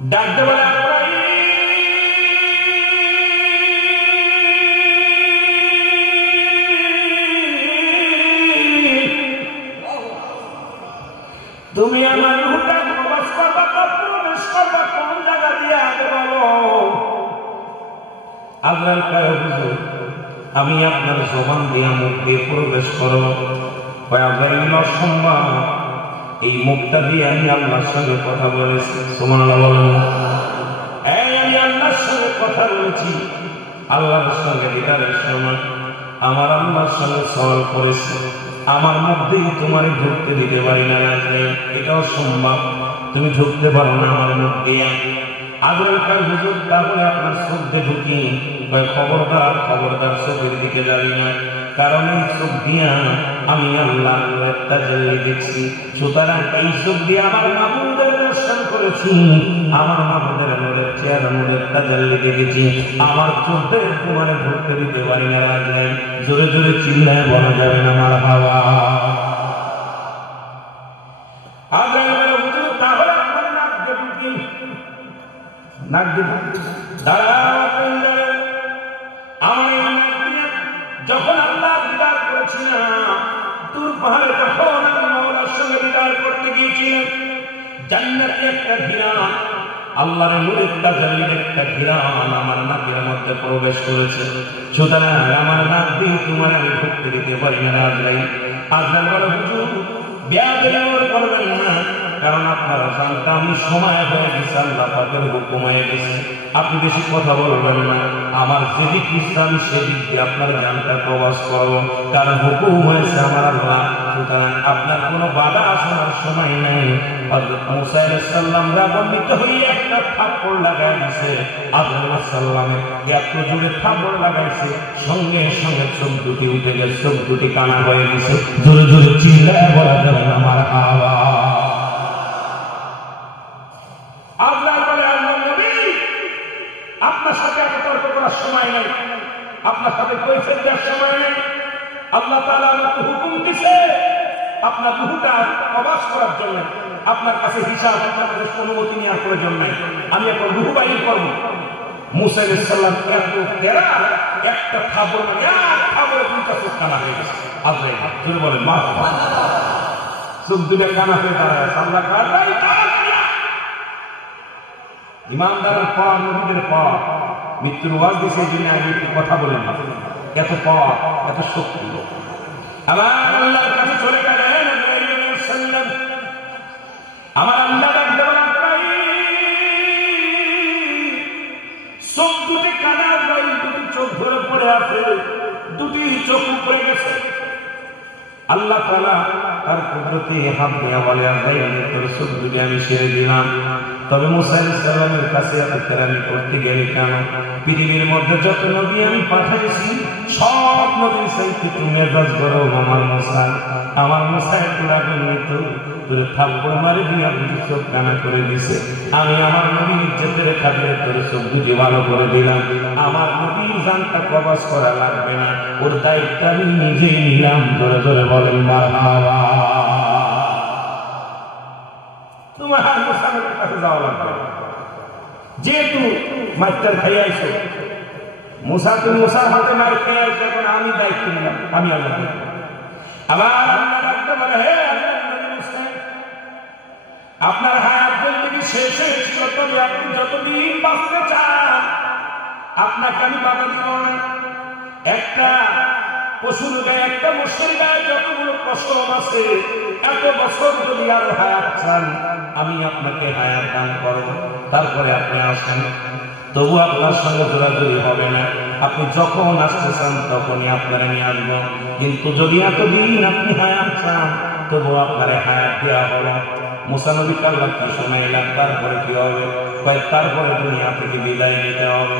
ডাকতে বলে তুমি আমার রূহটা প্রবেশ করবা, প্রবেশ করবা কোন জায়গা দিয়ে আগে বলো। আল্লাহর কয় হুজুর আমি আপনার জবান দিয়ে মুখ দিয়ে প্রবেশ করব। অসম্ভব, এই মুখটা দিয়ে আমি আল্লাহর সঙ্গে কথা বলেছি। সুবহানাল্লাহ বলেন। আমি আল্লাহর সঙ্গে কথা বলেছি, আল্লাহর সঙ্গে দিদারের সময় আমার আল্লাহর সঙ্গে সওয়াল করেছি, আমার মুখ দিয়ে তোমার ঢুকতে দিতে পারি না। এটাও সম্ভব, তুমি ঢুকতে পারো না আমার মুখ দিয়ে। আগ্রহকার হুজুর তাহলে আপনার চোখ দিয়ে ঢুকি। খবরদার খবরদার চোখের দিকে যাবি না, কারণ এই চোখ দিয়া আমি আল্লাহ একটা জায়গায় দেখছি। সুতরাং এই চোখ দিয়ে আমার মাহবুবের দর্শন করেছি, আমার মাহবুবের নূরের চেহারা নূরের তাজাল্লি দেখেছি। আমার চোখ দিয়ে তোমার ঢুকতে দিতে পারি না। জোরে জোরে চিল্লায় বলা যাবে না মারহাবা। যখন আল্লাহ দিদার করেছিলাম দূর পাহাড়ে, তখন আমি মাওলার সঙ্গে দিদার করতে গিয়েছিলাম। জান্নাতে একটা ঘিরান, আল্লাহর নূরের তাজাল্লির একটা ঘিরান আমার নাকের মধ্যে প্রবেশ করেছে। সুতরাং আমার নাক দিয়ে তোমার আমি ঢুকতে দিতে পারি না। আজরাইল বলে হুজুর বেয়াদবি করবেন না, কারণ আপনারা জানতাম আমি সময় হয়ে গেছে, আল্লাহ পাকের হুকুম হয়ে গেছে। আপনি বেশি কথা বলবেন না, আমার যেদিক ইচ্ছা আমি সেদিক দিয়ে আপনার জ্ঞানটা প্রবাস করবো, কারণ হুকুম হয়েছে আমার আল্লাহ। সুতরাং আপনার কোনো বাধা আসার সময় নেই। হযরত মুসা আলাইহিস সালাম রাগান্বিত হয়ে একটা থাপ্পড় লাগায় দিয়েছে। আজরাইল আলাইহিস সালামের এত জোরে থাপ্পড় লাগাইছে, সঙ্গে সঙ্গে চোখ দুটি উঠে গেছে, চোখ দুটি কানা হয়ে গেছে। জোরে জোরে চিল্লায় বলা যাবে না মারহাবা। আপনার সাথে এত তর্ক করার সময় নেই, আপনার সাথে কৈফিয়ত দেওয়ার সময় নেই। আল্লাহ তাআলা আমাকে হুকুম দিয়েছে আপনার রূহটা প্রবাস করার জন্য। আপনার কাছে হিসাব, আপনার কাছে অনুমতি নেওয়ার প্রয়োজন নাই। আমি এখন রূহ বাইর করব। মুসা আলাইহিস সালাম এত তেরা একটা থাপ্পড় মানে এক থাপ্পড়ে দুইটা চোখ কানা হয়ে গেছে। আজরাইল জোরে বলেন মারহাবা। চোখ দুটো কানা হয়ে দাঁড়ায়। আল্লাহ কারাই ইমানদারের পর, নবীদের পর মৃত্যুর ওয়াজ দিয়েছে। এই জন্য আমি একটু কথা বলেন না, এত পর এত শক্তি আমার আল্লাহর কাছে চলে গেলেন। আমার আল্লাহ চোখ দুটি কানা, দুটি চোখ ধরে পড়ে আছে, দুটি চোখ উপরে গেছে। আল্লাহ তাআলা তার কুদরতে হাত দিয়ে বলে তোর চোখ দুটি আমি ছেড়ে দিলাম। তবে মুসা আলাইহিস সালামের কাছে এত কেরানি করতে গেলে কেন? পৃথিবীর মধ্যে যত নবী আমি পাঠাইছি সব নবীর চাইতে একটু মেজাজ গরম আমার মুসা। আমার মুসা একটু রাগান্বিত, তোরে থাপ্পড় মারি দিয়ে দুটি চোখ কানা করে দিছে। আমি আমার নবীর ইজ্জতের খাতিরে তোর চোখ দুটি ভালো করে দিলাম। আমার নবীর জানটা প্রবাস করা লাগবে না, ওর দায়িত্ব আমি নিজেই নিলাম। ধরে ধরে বলেন মারহাবা। তোমার মুসার কাছে যাওয়া লাগবে, যেহেতু মাস্টার খাই আইছো মুসা, তুমি মুসার হাতে মার খেয়ে আইছো, এখন আমি দায়িত্ব নিলাম, আমি আল্লাহ। আবার আল্লাহ রাখতে বলে হে আপনার হায়াত জিন্দেগি শেষ হয়েছিল, তবে আপনি যতদিন বাঁচতে চান আপনাকে আমি বাধা দিব না। একটা পশুর গায়ে, একটা মোষের গায়ে যতগুলো কসম আছে, এত বছর যদি আরো হায়াত চান আমি আপনাকে হায়াত দান করব। তারপরে আপনি আসেন, তবু আপনার সঙ্গে জোরাজুরি হবে না। আপনি যখন আসতে চান তখনই আপনারা নিয়ে আসবো। কিন্তু যদি এতদিন আপনি হায়াত চান তবু আপনার হায়াত দেওয়া হবে। মুসা নবীকে আল্লাহ কি শোনাইলাম, তারপরে কি হবে? তারপরে দুনিয়া থেকে বিদায় নিতে হবে।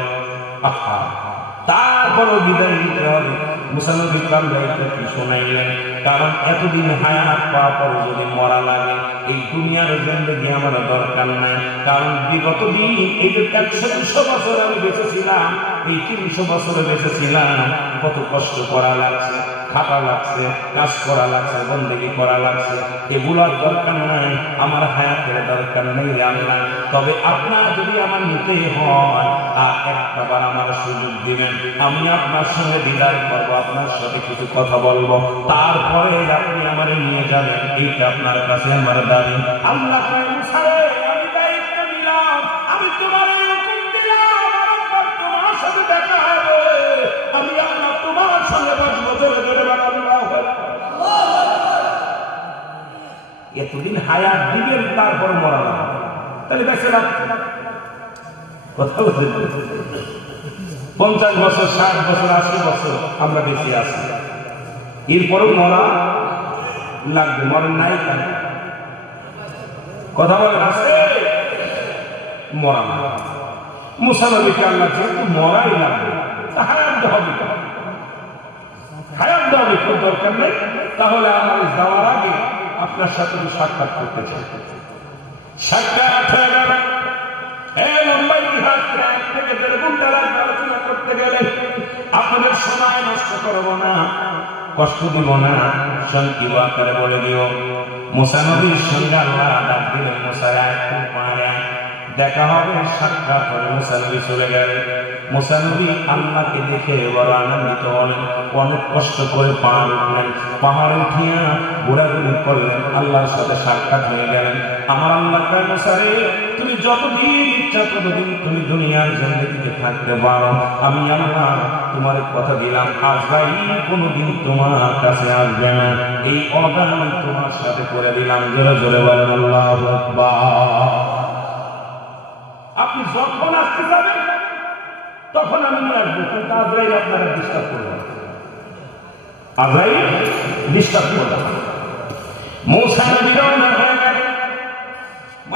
আহা, তারপরে বিদায় নিতে হবে। মুসা নবীকে আল্লাহ কি শোনাইলেন? কারণ এতদিন হায়াত পাওয়ার পর যদি মরা লাগে, এই দুনিয়ার জিন্দেগি আমার দরকার নাই। কারণ বিগত দিন এই যে 100-200 বছর আমি বেঁচেছিলাম, এই 300 বছরে বেঁচেছিলাম, কত কষ্ট করা লাগছে। খাটা লাগছে, কাজ করা লাগছে, বন্দেগী করা লাগছে, এগুলোর দরকার নাই, আমার হায়াতের দরকার নেই আল্লাহ। তবে আপনার যদি আমার নিতে হয় আর একটা বার আমার সুযোগ দিবেন, আমি আপনার সঙ্গে দিদার করবো, আপনার সাথে কিছু কথা বলবো, তারপরে আপনি আমার নিয়ে যাবেন, এইটা আপনার কাছে আমার দাবি। আল্লাহ আমি দায়িত্ব নিলাম, আমি তোমার হুকুম দিলাম, তোমার সাথে দেখা হবে, আমি আল্লাহ তোমার সঙ্গে বসবো, ধরে ধরে এতদিন হায়াত দিবেন তারপর মরা না, তাহলে দেখছে না কথা বলতে 50 বছর 60 বছর 80 বছর আমরা বেঁচে আছি, এরপরও মরা লাগবে, মরেন নাই কেন কথা বলেন, আছে মরা না। মুসা নবীকে আল্লাহ যেহেতু মরাই লাগবে, তা হায়াত দেওয়া হবে, হায়াত দেওয়া খুব দরকার নেই। তাহলে আমার যাওয়ার আগে আপনার সাথে সাক্ষাৎ করতে চাই, সাক্ষাৎ হয়ে গেল, লম্বাই ইতিহাস 1 থেকে 1.5 ঘন্টা লাগবে আলোচনা করতে গেলে। আপনাদের সময় নষ্ট করব না, কষ্ট দিব না, সংক্ষিপ্ত আকারে বলে দিও। মুসা নবীর সঙ্গে আল্লাহ ডাক দিলেন, মুসা একটু পারে দেখা হবে, সাক্ষাৎ হয়ে মুসা নবী চলে গেল। মুসা নবী আল্লাহকে দেখে বড় আনন্দিত হলেন, অনেক কষ্ট করে পাহাড় উঠলেন, পাহাড় উঠিয়া ঘোরাঘুরি করলেন, আল্লাহর সাথে সাক্ষাৎ হয়ে গেলেন। আমার আল্লাহ কয়, মুসা রে, তুমি যতদিন ইচ্ছা ততদিন তুমি দুনিয়ার জিন্দেগিতে থাকতে পারো, আমি আল্লাহ তোমার কথা দিলাম, আজরাইল কোনদিন তোমার কাছে আসবে না, এই অদান তোমার সাথে করে দিলাম। জোরে জোরে বলেন আল্লাহু আকবার। আপনি যখন আসতে যাবেন তখন আমি নিয়ে আসবো, কিন্তু আজরাইল আপনারা ডিস্টার্ব করবেন, আজরাইল ডিস্টার্ব করবেন। মুসা নবী রওনা হয়ে গেলেন,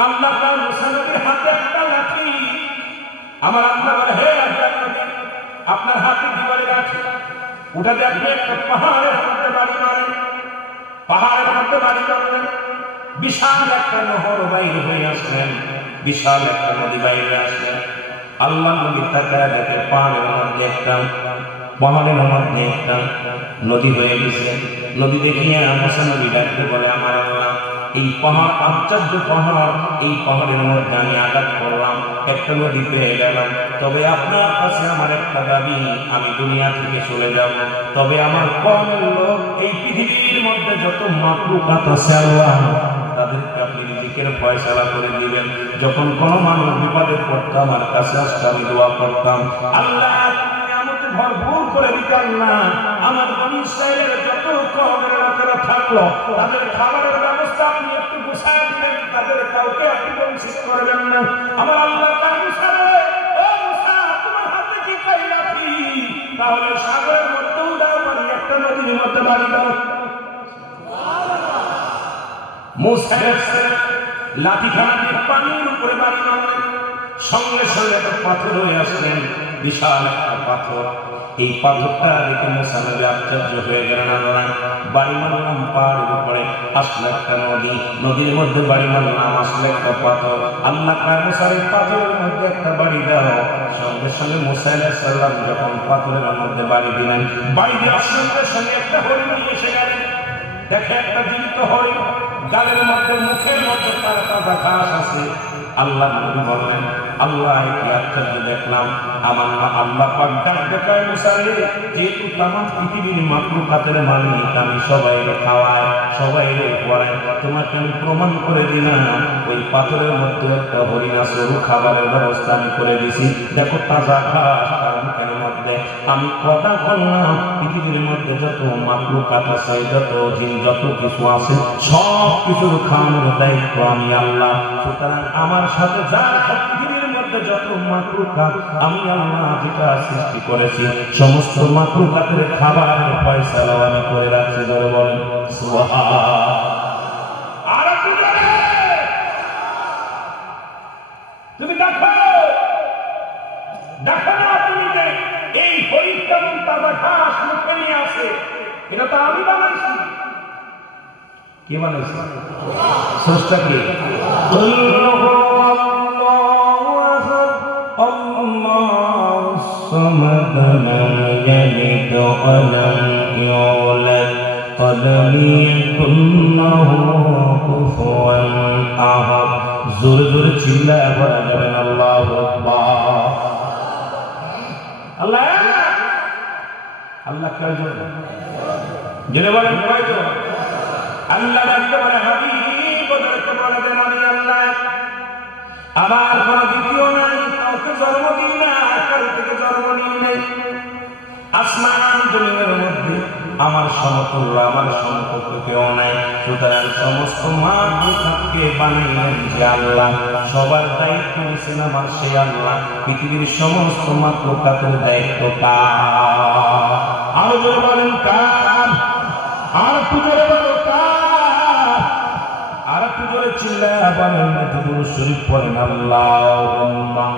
আল্লাহ তাআলা মুসা নবীর হাতে একটা লাঠি, আমার আল্লাহ বলে, হে আপনার হাতে কি বলে লাঠি, ওটাতে আপনি একটা পাহাড়ের মধ্যে বাড়ি মারেন, পাহাড়ের মধ্যে বাড়ি মারলেন, বিশাল একটা নহর বাইরে হয়ে আসলেন, বিশাল একটা নদী বাইরে আসলেন। আল্লাহ নবী তাকায় দেখে পাহাড়ের মধ্যে একটা নদী হয়ে গেছে। নদী দেখিয়ে মুসা নবী ডাকতে বলে, আমার আল্লাহ, এই পাহাড় আশ্চর্য পাহাড়, এই পাহাড়ের মধ্যে আমি আঘাত করলাম, একটা নদী পেয়ে গেলাম, তবে আপনার কাছে আমার একটা দাবি, আমি দুনিয়া থেকে চলে যাব, তবে আমার কওমের লোক, এই পৃথিবীর মধ্যে যত মাখলুকাত আছে আল্লাহ, তাদেরকে আপনি রিজিকের ফয়সালা করে দিবেন। যখন কোনো মানুষ বিপদে পড়তো আমার কাছে আসতে আমি দোয়া করতাম, আল্লাহ নিয়ামতে ভরপুর করে দিতেন না, আমার বনি ইসরাইলের যত কওমের লোকেরা থাকলো তাদের খাবারের ব্যবস্থা আপনি একটু গুছায় দিবেন, তাদের কাউকে আপনি বঞ্চিত করবেন না। আমার আল্লাহ তোমার হাতে কি পাই লাঠি, তাহলে সাগরের মধ্যেও দাও, মানে একটা নদীর মধ্যে বাড়ি দাও। মুসা লাঠিখানা দিয়ে পানির উপরে বাড়ি মারলেন, সঙ্গে সঙ্গে একটা পাথর হয়ে আসলেন, বিশাল একটা পাথর। এই পাথরটা দেখে মুসা নবী আশ্চর্য হয়ে গেলেন, আল্লাহ বাড়ি মারলাম পাহাড়ের উপরে, আসলে একটা নদী, নদীর মধ্যে বাড়ি মারলাম, আসলে একটা পাথর। আল্লাহ মুসার পাথরের মধ্যে একটা বাড়ি দাও। সঙ্গে সঙ্গে মুসা আলাইহিস সালাম যখন পাথরের মধ্যে বাড়ি দিলেন, বাড়ি দেওয়ার সঙ্গে সঙ্গে একটা হরিণ এসে গেলেন, দেখে একটা জীবিত হরিণ, গালের মধ্যে মুখের মধ্যে তার তাজা ঘাস আছে। আল্লাহ নবী বললেন, আল্লাহ কি আশ্চর্য দেখলাম, আমার আল্লাহ পাক ডাকতে কয়, মুসা রে, যেহেতু তামাম পৃথিবীর মাখলুকাতের মালিক, আমি সবাইকে খাওয়াই, সবাইকে পড়াই, তোমাকে আমি প্রমাণ করে দিলাম, ওই পাথরের মধ্যে একটা হরিণ আছে, খাবারের ব্যবস্থা আমি করে দিছি, দেখো তাজা ঘাস তার মুখের মধ্যে। আমি কথা বললাম, পৃথিবীর মধ্যে যত মাখলুকাত আছে, যত জিন, যত কিছু আছে, সব কিছুর খাওয়ানোর দায়িত্ব আমি আল্লাহ। সুতরাং আমার সাথে যা পৃথিবীর মধ্যে যত মাখলুকাত আমি আল্লাহ যেটা সৃষ্টি করেছি, সমস্ত মাখলুকাতের খাবারের ফয়সালা আমি করে রাখছি। ধরে বলেন সুবহানাল্লাহ। আর তুমি দেখো দেখো না, তুমি এই হরিণ কেমন তাজা ঘাস মুখে নিয়ে আসে, এটা তো আমি বানাইছি। কে বানাইছে? স্রষ্টা কে? আল্লাহু সামাদ, লাম ইয়ালিদ ওয়া লাম ইউলাদ। قل لم يكن له كفوا أحد জোরে জোরে চিল্লায় বলা যাবেন আল্লাহু আকবার। আল্লাহ আল্লাহ কয়জন? জেনে বলেন কয়জন? আল্লাহ ডাকতে বলে হাবিব, ওদেরকে বলে দেন আমি আল্লাহ, আমার কোন দ্বিতীয় নাই, কাউকে জন্ম দিই না, কারো থেকে জন্ম নিই নাই। আসমান জমিনের মধ্যে আমার সমতুল্য, আমার সমকক্ষ কেউ নাই। সুতরাং সমস্ত মাখলুকাতকে বানাইলেন যে আল্লাহ, সবার দায়িত্ব নিছেন আমার সেই আল্লাহ। পৃথিবীর সমস্ত মাখলুকাতের দায়িত্ব কার? আরো জোরে বলেন কার? আর একটু জোরে বলো কার? আর একটু জোরে চিল্লায়া বলেন, দুরূদ শরীফ পড়েন আল্লাহুম্মা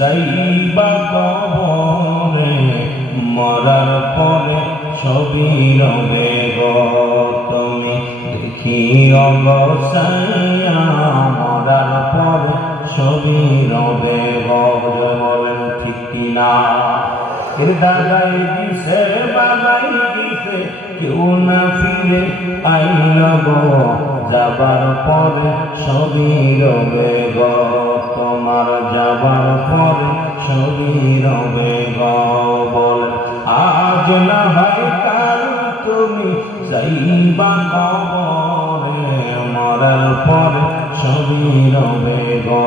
যাইবা কবরে, মরার পরে ছবি রবে গো তুমি দেখিও গো সাইয়া, মরার পরে ছবি রবে গো। বলেন ঠিক কিনা? এর দাদাই দিছে বাবাই দিছে, কেউ না ফিরে আইল গো, যাবার পরে ছবি রবে গো তোমার, যাবার পরে ছবি রবে গো। বল আজ না হয় কাল তুমি যাইবা কবরে, মরার পরে ছবি রবে গো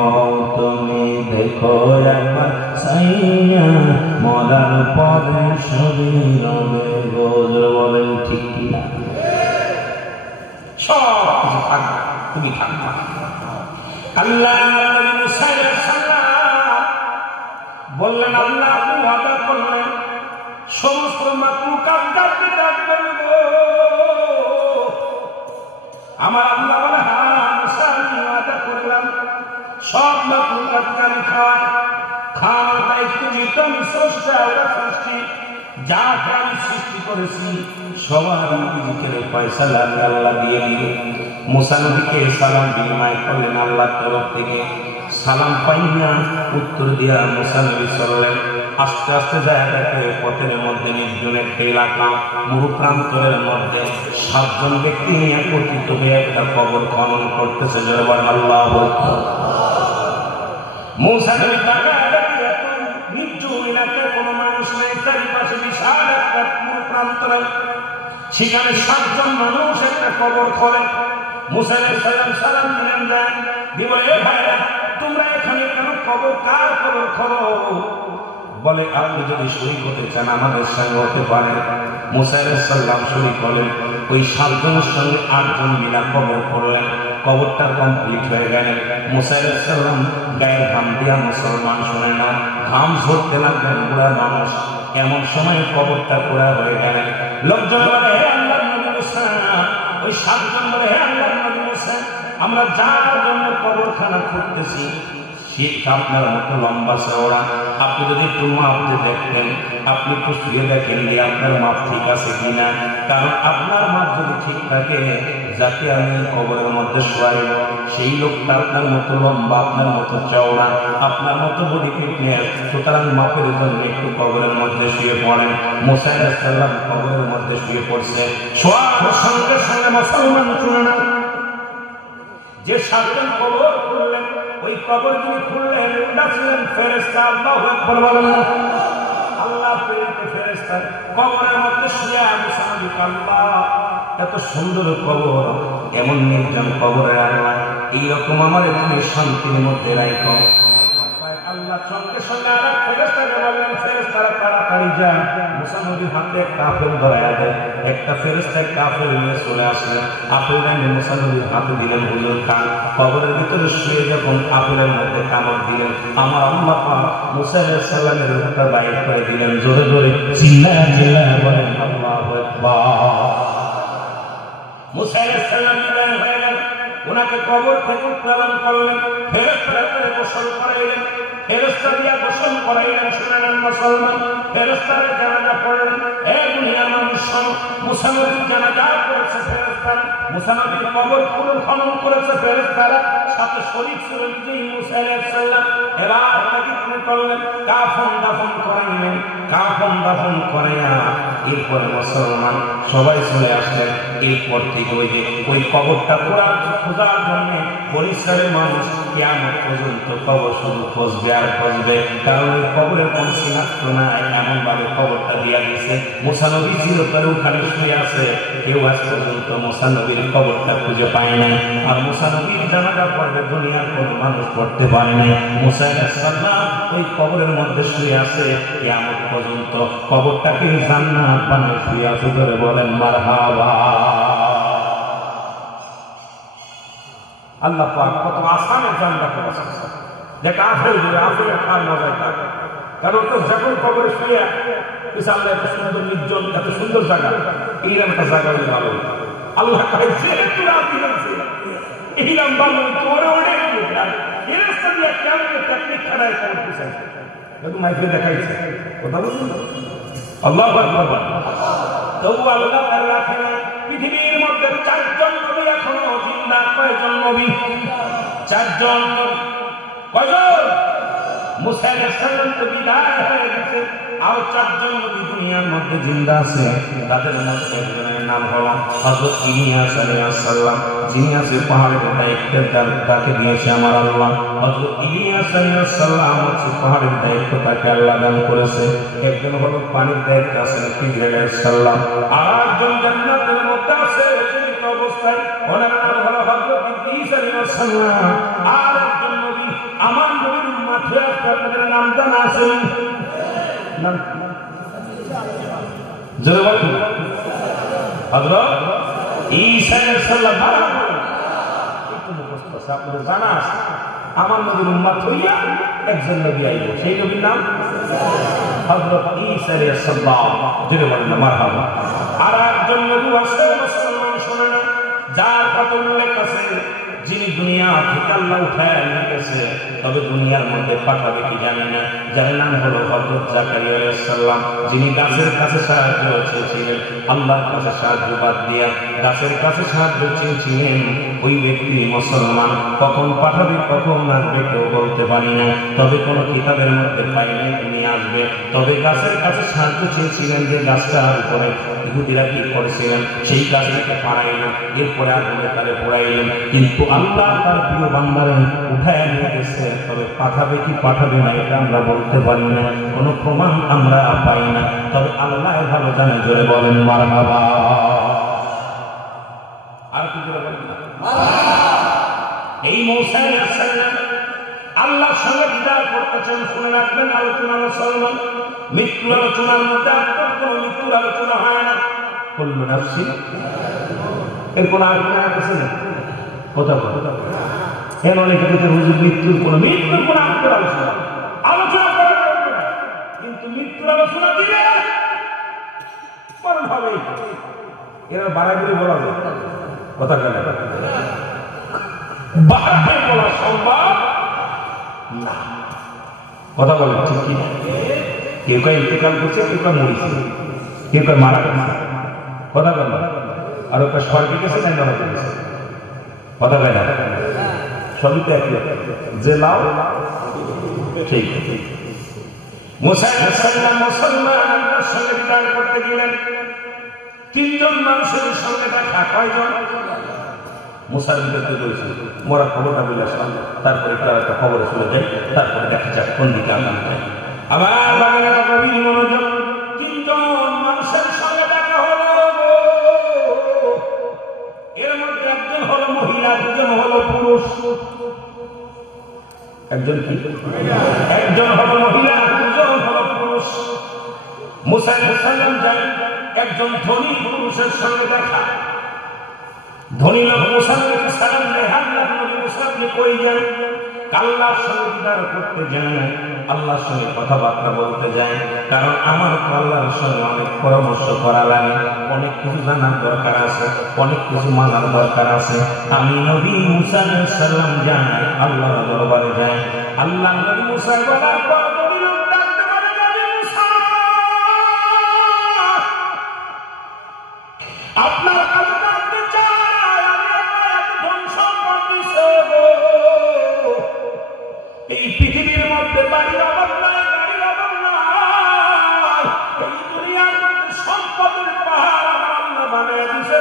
তুমি দেখো একবার সাইয়া, মরার পরে ছবি রবে গো। বলেন ঠিক কিনা? সব কিছু থাকবে, তুমি থাকবে। আল্লাহ মুসা আলাইহিস সালাম বললেন, আল্লাহ আপনি ওয়াদা করলেন সমস্ত মাখলুকাতকে ডাকবেন গো। আমার আল্লাহ বলে, হ্যাঁ মুসা আমি ওয়াদা করলাম সব মাখলুকাতকে আমি খাওয়াই। খাওয়ার দায়িত্ব নিতে আমি স্রষ্টা, ওরা সৃষ্টি, যাকে আমি সৃষ্টি করেছি সবার নিজেকে ফয়সালা আল্লাহ দিয়ে দিবে। মুসা নবীকে সালাম বিনিময় করলেন আল্লাহর তরফ থেকে। সালাম পাইয়া উত্তর দিয়া মুসা নবী চললেন। আস্তে আস্তে যায় দেখে পথের মধ্যে নির্জন একটা এলাকা, মরুপ্রান্তরের মধ্যে 7 জন ব্যক্তি নিয়ে একত্রিত হয়ে একটা কবর খনন করতেছে। জোরে আল্লাহু আকবার। মুসা নবী কোনো মানুষ নেই, চারিপাশে বিশাল একটা প্রান্তরে, সেখানে 7 জন মানুষ একটা কবর খোলে। মুসা আলাইহিস সালাম সালাম দিলেন, দেন দিয়ে ভাইরা তোমরা এখানে কেন কবর, কার কবর খোলো? বলে আপনি যদি শরীক হতে চান আমাদের সঙ্গে হতে পারেন। মুসা আলাইহিস সালাম শরীক হলেন। ওই 7 জনের সঙ্গে 8 জন মিলা কবর করলেন। কবরটা কমপ্লিট হয়ে গেল। মুসা আলাইহিস সালাম গায়ের ঘাম দিয়া, মুসলমান শুনে না, ঘাম ঝরতে লাগলেন বুড়া মানুষ। এমন সময় কবরটা পুরা হয়ে গেল। লোকজন বলে, হে আল্লাহর নবী মুসা, ওই 7 জন বলে, হে আল্লাহর নবী মুসা, আমরা যার জন্য কবরখানা খুঁড়তেছি সে আপনার মতো লম্বা চওড়া, আপনি যদি একটু মাপতে দেখতেন, আপনি একটু শুয়ে দেখেন যে আপনার মাপ ঠিক আছে কিনা। কারণ আপনার মাপ যদি ঠিক থাকে, যাকে আমি কবরের মধ্যে শোয়াইব সেই লোকটা আপনার মতো লম্বা, আপনার মতো চওড়া, আপনার মতো বডি ফিটনেস। সুতরাং মাপের জন্য একটু কবরের মধ্যে শুয়ে পড়েন। মুসা আলাইহিস সালাম কবরের মধ্যে শুয়ে পড়ছে। শোয়ার সঙ্গে সঙ্গে মুসলমান শুনে না, যে 7 জন কবর খুললেন, ওই কবর যিনি খুললেন ওটা ছিলেন ফেরেশতা। আল্লাহু আকবার বলেন। আল্লাহ প্রেরিত ফেরেশতা কবরের মধ্যে শুয়ে মুসা নবী, আল্লাহ এত সুন্দর কবর, এমন নির্জন কবরে আল্লাহ এইরকম আমার তুমি শান্তির মধ্যে রাখো। আল্লাহ সঙ্গে সঙ্গে আর ফেরেশতাকে বললেন, ফেরেশতারা তাড়াতাড়ি যান মুসা নবীর হাতে একটা আপেল ধরাইয়া দেয়, একটা ফেরেশতা একটা আপেল নিয়ে চলে আসলেন, আপেল নিয়ে মুসা নবীর হাতে দিলেন, হুজুর খান। কবরের ভিতরে শুয়ে যখন আপেলের মধ্যে কামড় দিলেন, আমার আল্লাহ পাক মুসা আলাইহিস সালামের রূহটা বাইর করে দিলেন। জোরে জোরে চিল্লায়া চিল্লায়া বলেন আল্লাহু আকবার। মুসা আলাইহিস সালাম বিদায় হয়ে গেলেন, ওনাকে কবর থেকে উত্তোলন করলেন, ফেরেশতারা করে গোসল করাইলেন, ফেরেশতা দিয়া গোসল করাইলেন। শুনেন মুসলমান, ফেরেশতারা জানাজা পড়লেন। এ দুনিয়ার মানুষ, মুসা নবীর জানাজা করেছে ফেরেশতারা, মুসা নবীর কবর খনন করেছে ফেরেশতারা, সাথে শরীক ছিল নিজেই মুসা আলাইহিস সালাম। এবার তাকে করলেন, কাফন দাফন করাইলেন, কাফন দাফন করাইয়া এরপরে মুসলমান সবাই চলে আসলেন। এরপর থেকে ওই কবরটা খোঁজার জন্য পরিসরের মানুষ কিয়ামত পর্যন্ত কবর শুধু খুঁজবে আর খুঁজবে, কারণ ওই কবরের কোন চিনাক্ত নাই, এমন ভাবে কবরটা দিয়া গেছে। মুসা নবী চিরতরে ওখানে শুয়ে আছে, কেউ আজ পর্যন্ত মুসা নবীর কবরটা খুঁজে পায় নাই। আর মুসা নবীর জানাজা পড়বে দুনিয়ার কোন মানুষ পড়তে পারে নাই। মুসা আলাইহিস সালাম ওই কবরের মধ্যে শুয়ে আছে কিয়ামত পর্যন্ত, কবরটাকে জান্নাত বানায় শুয়ে আছে। ধরে বলেন মারহাবা। আল্লাহ পাক কত আসানে জান্নাত বানাইছে, যেটা আফেল দিয়ে আফেলের খান মজায় থাকে। কারণ তো যখন কবরে শুয়ে আল্লাহ এত সুন্দর নির্জন, এত সুন্দর জায়গা, এইরকম একটা জায়গা হলে ভালো। আল্লাহ কাছে একটু রাত দিয়েছে, এইরকম ভালো তোরে অনেক ফেরেশতা দিয়ে কেমন টেকনিক খাড়ায় করতে চাইছে, একটু মাইকে দেখাইছে, কথা বলুন আল্লাহু আকবার। তবু আল্লাহ তাআলা রাখেন পৃথিবীর মধ্যে 4 জন নবী এখনো জিন্দা। কয়জন নবী? 4 জন। কয়জন? মুসা আলাইহিস সালাম তো বিদায় হয়ে গেছে, আর 4 জন নবী দুনিয়ার মধ্যে জিন্দা আছে। তাদের মধ্যে একজনের নাম হলো হযরত ইলিয়াস আলাইহিস সালাম, যিনি আছে পাহাড়ের দায়িত্বের তাকে দিয়েছে আমার আল্লাহ। হযরত ইলিয়াস আলাইহিস সালাম হচ্ছে পাহাড়ের দায়িত্ব তাকে আল্লাহ দান করেছে। একজন হলো পানির দায়িত্ব আছে খিজির আলাইহিস সালাম, আর একজন জান্নাতের মধ্যে আছে জীবিত অবস্থায়, ওনার নাম হলো হযরত ইদ্রিস আলাইহিস সালাম। আর একজন নবী আমার নবীর উম্মত হয়ে আপনাদের নাম জানা আছে? নাম জোরে বলুন। হযরত ঈসা আলাইহিস সালাম। একটু মুখস্থ আছে, আপনাদের জানা আছে। আমার নবীর উম্মত হইয়া একজন নবী আইলো, সেই নবীর নাম হযরত ঈসা আলাইহিস সালাম। জোরে বলেন না মারহাবা। আর একজন নবী আছে মুসলমান, শুনে না, যার কথা উল্লেখ আছে, যিনি দুনিয়া থেকে আল্লাহ উঠায় নিয়ে গেছে, তবে দুনিয়ার মধ্যে পাঠাবে কি জানি না, যার নাম হলো হযরত জাকারিয়া আলাইহিস সালাম, যিনি গাছের কাছে সাহায্য চেয়েছিলেন, আল্লাহর কাছে সাহায্য বাদ দিয়া গাছের কাছে সাহায্য চেয়েছিলেন। ওই ব্যক্তি মুসলমান, কখন পাঠাবে কখন আসবে কেউ বলতে পারি না, তবে কোন কিতাবের মধ্যে পাই নাই তিনি আসবে। তবে গাছের কাছে সাহায্য চেয়েছিলেন, যে গাছটার উপরে ইহুদিরা কি করেছিলেন, সেই গাছটাকে পাড়াইলেন, এরপরে আগুনে তারে পোড়াইলেন। কিন্তু আল্লাহ তার প্রিয় বান্দারে উঠায় নিয়ে গেছে, তবে পাঠাবে কি পাঠাবে না এটা আমরা বলতে পারি না, কোনো প্রমাণ আমরা পাই না, তবে আল্লাহ ভালো জানে। জোরে বলেন মারহাবা। আর কি জোরে বলেন না? এই মূসা আলাইহিস সালাম আল্লাহর সঙ্গে বিদায় করতেছেন। শুনে রাখবেন আলোচনা মুসলমান, মৃত্যুর আলোচনার মধ্যে আপনার কোন মৃত্যুর আলোচনা হয় না। কুল্লু নাফসিন, এর কোন আলোচনা আছে না? কথা বল। এর অনেকে মৃত্যুর কোন আলোচনা আলোচনা করা যাবে না, কিন্তু মৃত্যুর আলোচনা দিলে মরণ হবে, এরা বাড়াবাড়ি বলা যায় কথা কেন? বাড়াবাড়ি বলা সম্ভব না, কথা বলেন ঠিক কি? কেউ কেউ ইন্তেকাল করছে, কেউ কেউ মরিছে, কেউ কেউ মারা গেছে, কথা বল। আর ওটা স্বর্গে গেছে না নরকে গেছে, কথা বলে না, সবই তো একই, যে লাও সেই। মুসা আলাইহিস সালাম মুসলমানদের সঙ্গে বিদায় করতে গেলেন, 3 জন মানুষের সঙ্গে দেখা। কয়জন? মুসার বিরুদ্ধে বলেছিল, মোরা খবরটা বলে আসলাম, তারপরে তার একটা খবরে চলে যায়, তারপরে দেখা যাক কোন দিকে আগানো যায়। আবার বাংলা কবির মনোযোগ, 3 জন মানুষের সঙ্গে দেখা হলো। এর মধ্যে একজন হলো মহিলা, 2 জন হলো পুরুষ। একজন কি? একজন হলো মহিলা, 2 জন হলো পুরুষ। মুসা আলাইহিস সালাম যায় একজন ধনী পুরুষের সঙ্গে দেখা। ধনী লোক মুসা নবীকে সালাম দেয়, আল্লাহ নবী মুসা আপনি কই যান? আল্লাহর সঙ্গে দিদার করতে যায়, আল্লাহর সঙ্গে কথাবার্তা বলতে যায়। কারণ আমার তো আল্লাহর সঙ্গে অনেক পরামর্শ করা লাগে, অনেক কিছু জানার দরকার আছে, অনেক কিছু মানার দরকার আছে। আমি নবী মুসা আলাইহিস সালাম যাই, আল্লাহর দরবারে যাই। আল্লাহ নবী মুসা বলার পর নবী লোক ডাকতে বলে, নবী মুসা আপনার কাছে জানতে চাই, আমি আপনার ধন সম্পদ দিছে গো, এই পৃথিবীর মধ্যে বাড়ির অভাব নাই, গাড়ির অভাব নাই, এই দুনিয়ার মধ্যে সম্পদের পাহাড় আমার আল্লাহ বানিয়ে দিছে।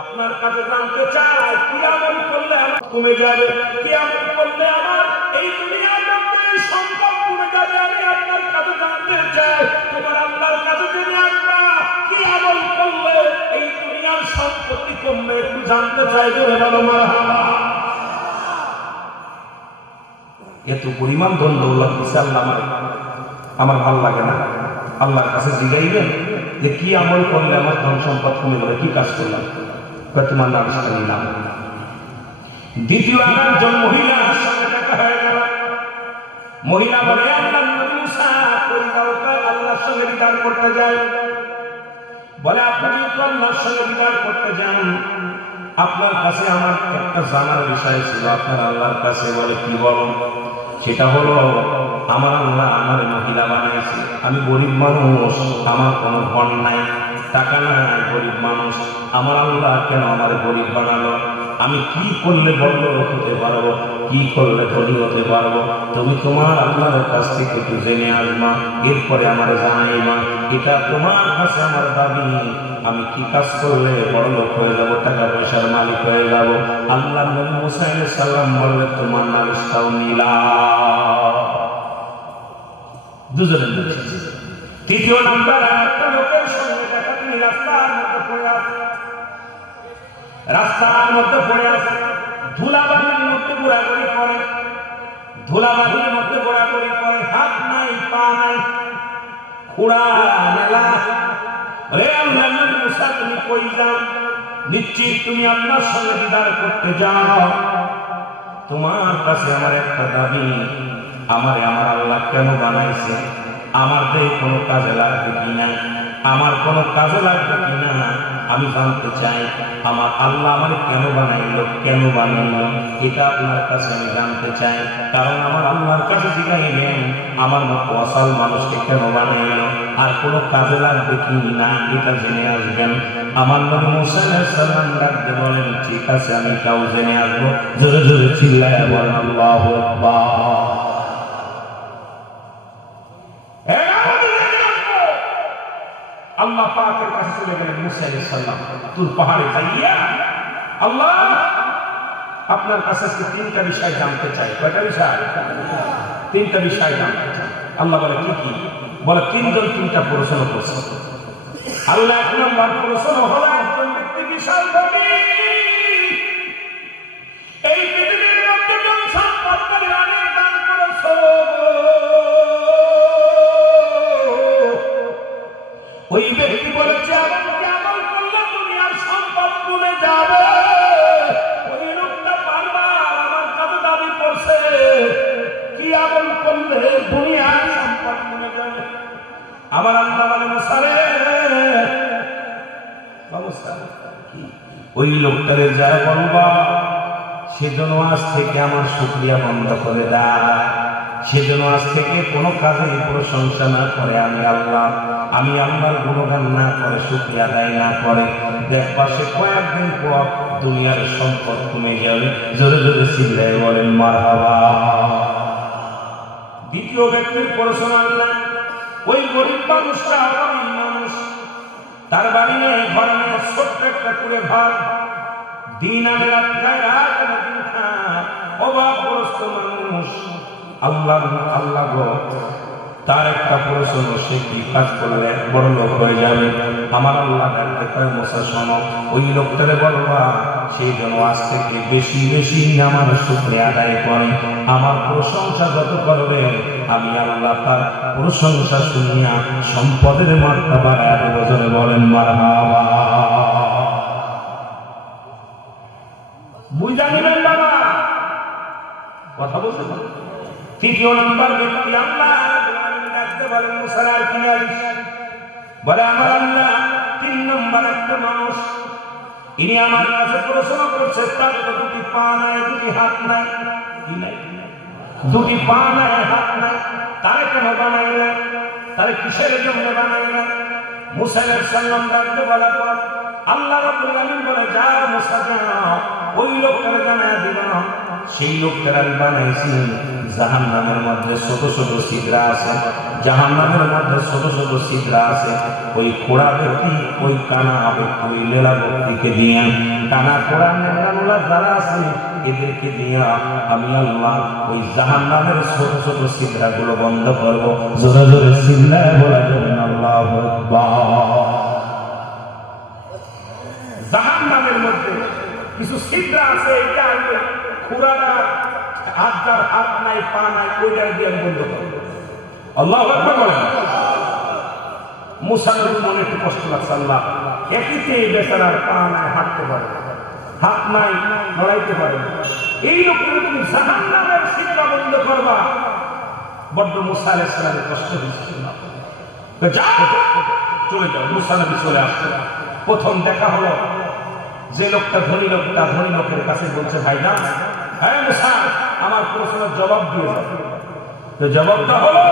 আপনার কাছে জানতে চাই কি আমল করলে আমার কমে যাবে, কি আমল করলে আমার এই দুনিয়ার মধ্যে এই সম্পদ কমে যাবে। আমি আপনার কাছে জানতে চাই, তোমার আল্লাহর কাছে জেনে আসবা কি আমল করলে এই দুনিয়ার সম্পত্তি কমবে, একটু জানতে চাই। বলে বলো মারহাবা। এত পরিমাণ ধন দৌলত দিছে আল্লাহ আমার ভাল লাগে না। আল্লাহর কাছে জিগাইলেন যে কি আমল করলে আমার ধন সম্পদ কমে যাবে, কি কাজ করলাম? তোমার নাম নিলাম। দ্বিতীয় একজন মহিলার সঙ্গে দেখা হয়ে গেল। মহিলা বলে, আল্লাহর নবী মুসা কই যাও? আল্লাহর সঙ্গে দিদার করতে যায়। বলে, আপনি তো আল্লাহর সঙ্গে দিদার করতে যান, আপনার কাছে আমার একটা জানার বিষয় ছিল আপনার আল্লাহর কাছে। বলে, কি বলো? সেটা হলো, আমার আল্লাহ আমার মহিলা বানাইছে, আমি গরিব মানুষ, আমার কোনো ধন নাই, টাকা নাই, গরিব মানুষ, আমার আল্লাহ কেন আমার গরিব বানালো? আমি কি করলে বড় হতে পারবো, কি করলে ধনী হতে পারবো? তুমি তোমার আল্লাহর কাছ থেকে একটু জেনে আসবা, এরপরে আমার জানাইবা। এটা তোমার কাছে আমার দাবি, আমি কি কাজ করলে বড় লোক হয়ে যাবো, টাকা পয়সার মালিক হয়ে যাবো? আল্লাহ নবী মুসা আলাইহিস সালাম বললেন, তোমার নালিশটাও নিলাম। দুজনে বলছে। তৃতীয় নাম্বার, একটা লোকের সঙ্গে দেখা, তিনি রাস্তার মধ্যে পড়ে আছে, রাস্তার মধ্যে পড়ে আছে, ধুলাবালির মধ্যে ঘোরাঘুরি করে, ধুলাবালির মধ্যে ঘোরাঘুরি করে, হাত নাই, পা নাই, খুঁড়া মেলা। রে আল্লাহ নবী মুসা, তুমি কই যাও? নিশ্চিত তুমি আল্লাহর সঙ্গে দিদার করতে যাও। তোমার কাছে আমার একটা দাবি, আমার আল্লাহ কেন বানাইছে, আমার দেহ কোনো কাজে লাগবে কিনা, আমার কোনো কাজে লাগবে কিনা আমি জানতে চাই। আমার আল্লাহ আমার কেন বানাইল, কেন বানাইল, এটা আপনার কাছে আমি জানতে চাই। কারণ আমার আল্লাহর কাছে জিজ্ঞাসা, আমার মতো অসাল মানুষকে কেন বানাইল, আর কোনো কাজে লাগবে কি না এটা জেনে আসবেন। আমার নবী মুসা আলাইহিস সালাম ডাকতে বলেন, ঠিক আছে, আমি তাও জেনে আসবো। জোরে জোরে চিল্লায়া বলেন আল্লাহু আকবার। আল্লাহ পাকের কাছে চলে গেলেন মুসা আলাইহিস সালাম, তুর পাহাড়ে যাইয়া, আল্লাহ আপনার কাছে তিনটা বিষয় জানতে চাই। কয়টা বিষয়? তিনটা বিষয় জানতে চাই। আল্লাহ বলে, কি কি? বলে, তিনজন তিনটা প্রশ্ন করছে। আল্লাহ এক নম্বর প্রশ্ন হলো, একজন ব্যক্তি বিশাল ধনী, এই পৃথিবীর মধ্যে জন সম্পদ করে অনেক দান করেছে, ওই ব্যক্তি বলেছে, আমাকে আমল করলে দুনিয়ার সম্পদ কমে যাবে। ওই লোকটা বারবার আমার কাছে দাবি করছে, কি আমল করলে দুনিয়ার সম্পদ কমে যাবে। আমার আল্লাহ বলে, মুসা রে, ওই লোকটারে যা বলবা, সেজন্য আজ থেকে আমার শুকরিয়া বন্ধ করে দেয়, সেজন্য আজ থেকে কোনো কাজে প্রশংসা না করে, আমি আল্লাহর গুণগান না করে, শুকরিয়া আদায় না করে, দেখবা সে কয়েকদিন পর দুনিয়ার সম্পদ কমে যাবে। জোরে জোরে চিল্লায় বলেন মারহাবা। দ্বিতীয় ব্যক্তির প্রশ্ন আনলেন, ওই গরিব মানুষটা, গরিব মানুষ, তার বাড়ি নেই, ঘর নেই, ছোট্ট একটা করে ঘর, দিন আনে রাত খায়, রাত আনে দিন খায়, অভাবগ্রস্ত মানুষ। আল্লাহ গো, তার একটা প্রশ্ন, সে কি কাজ করলে বড় লোক হয়ে যাবে? আমার আল্লাহ ডাকতে কয় মুসা শোনো, ওই লোকটারে বলবা সেই যেন আজ থেকে বেশি বেশি আমার শুকরিয়া আদায় করে, আমার প্রশংসা যত করবে আমি আল্লাহ তার প্রশংসা শুনিয়া সম্পদের মাত্রা বাড়ায় দেব। জোরে বলেন মারহাবা। বুঝা নিবেন বাবা, কথা বলতে তৃতীয় নম্বর ব্যক্তি আল্লাহ বলেন মুসার বলে আমার আল্লাহ 3 নম্বর একটা মানুষ, ইনি আমার কাছে প্রশ্ন করছে, তার তো 2টি পা নাই, 2টি হাত নাই, কি নাই, 2টি পা নাই, হাত নাই, তারে কেন বানাইলেন, তারে কিসের জন্য বানাইলেন? মুসা আলাইহিস সালাম ডাকতে বলার পর আল্লাহ রাব্বুল আলামিন বলে, যা মুসা যাও ওই লোকটারে জানায় দিবা, সেই লোকটারে আমি বানাইছি জাহান্নামের মধ্যে ছোট ছোট ছিদ্র আছে, জাহান্নামের মধ্যে ছোট ছোট ছিদ্র আছে, ওই খোড়া ব্যক্তি, ওই কানা ব্যক্তি, ওই লেলা ব্যক্তিকে দিয়ে, কানা খোড়া নেলা যারা আছে এদেরকে দিয়ে আমি আল্লাহ ওই জাহান্নামের ছোট ছোট ছিদ্রগুলো বন্ধ করব। জোরে জোরে চিল্লায় বলা যাবে আল্লাহু আকবার। জাহান্নামের মধ্যে কিছু ছিদ্র আছে, এটা খোড়াটা হাতদার হাত নাই, পা নাই, ওইটা দিয়ে বন্ধ করব। আল্লাহু আকবার বলেন। মুসা নবীর মনে একটু কষ্ট লাগছে, আল্লাহ একিতে বেচারার পা নাই, হাঁটতে পারে, হাত নাই, লড়াইতে পারে, এই লোকটা তুমি জাহান্নামের ছিদ্র বন্ধ করবা। বড্ড মুসা আলাইহিস সালামের কষ্ট হয়েছে, যাও চলে যাও। মুসা নবী চলে আসছে, প্রথম দেখা হলো যে লোকটা ধনী লোকটা ধনী লোকের কাছে বলছে, ভাই না, হ্যাঁ মুসা আমার প্রশ্নের জবাব দিয়ে যাবে। তো জবাবটা হলো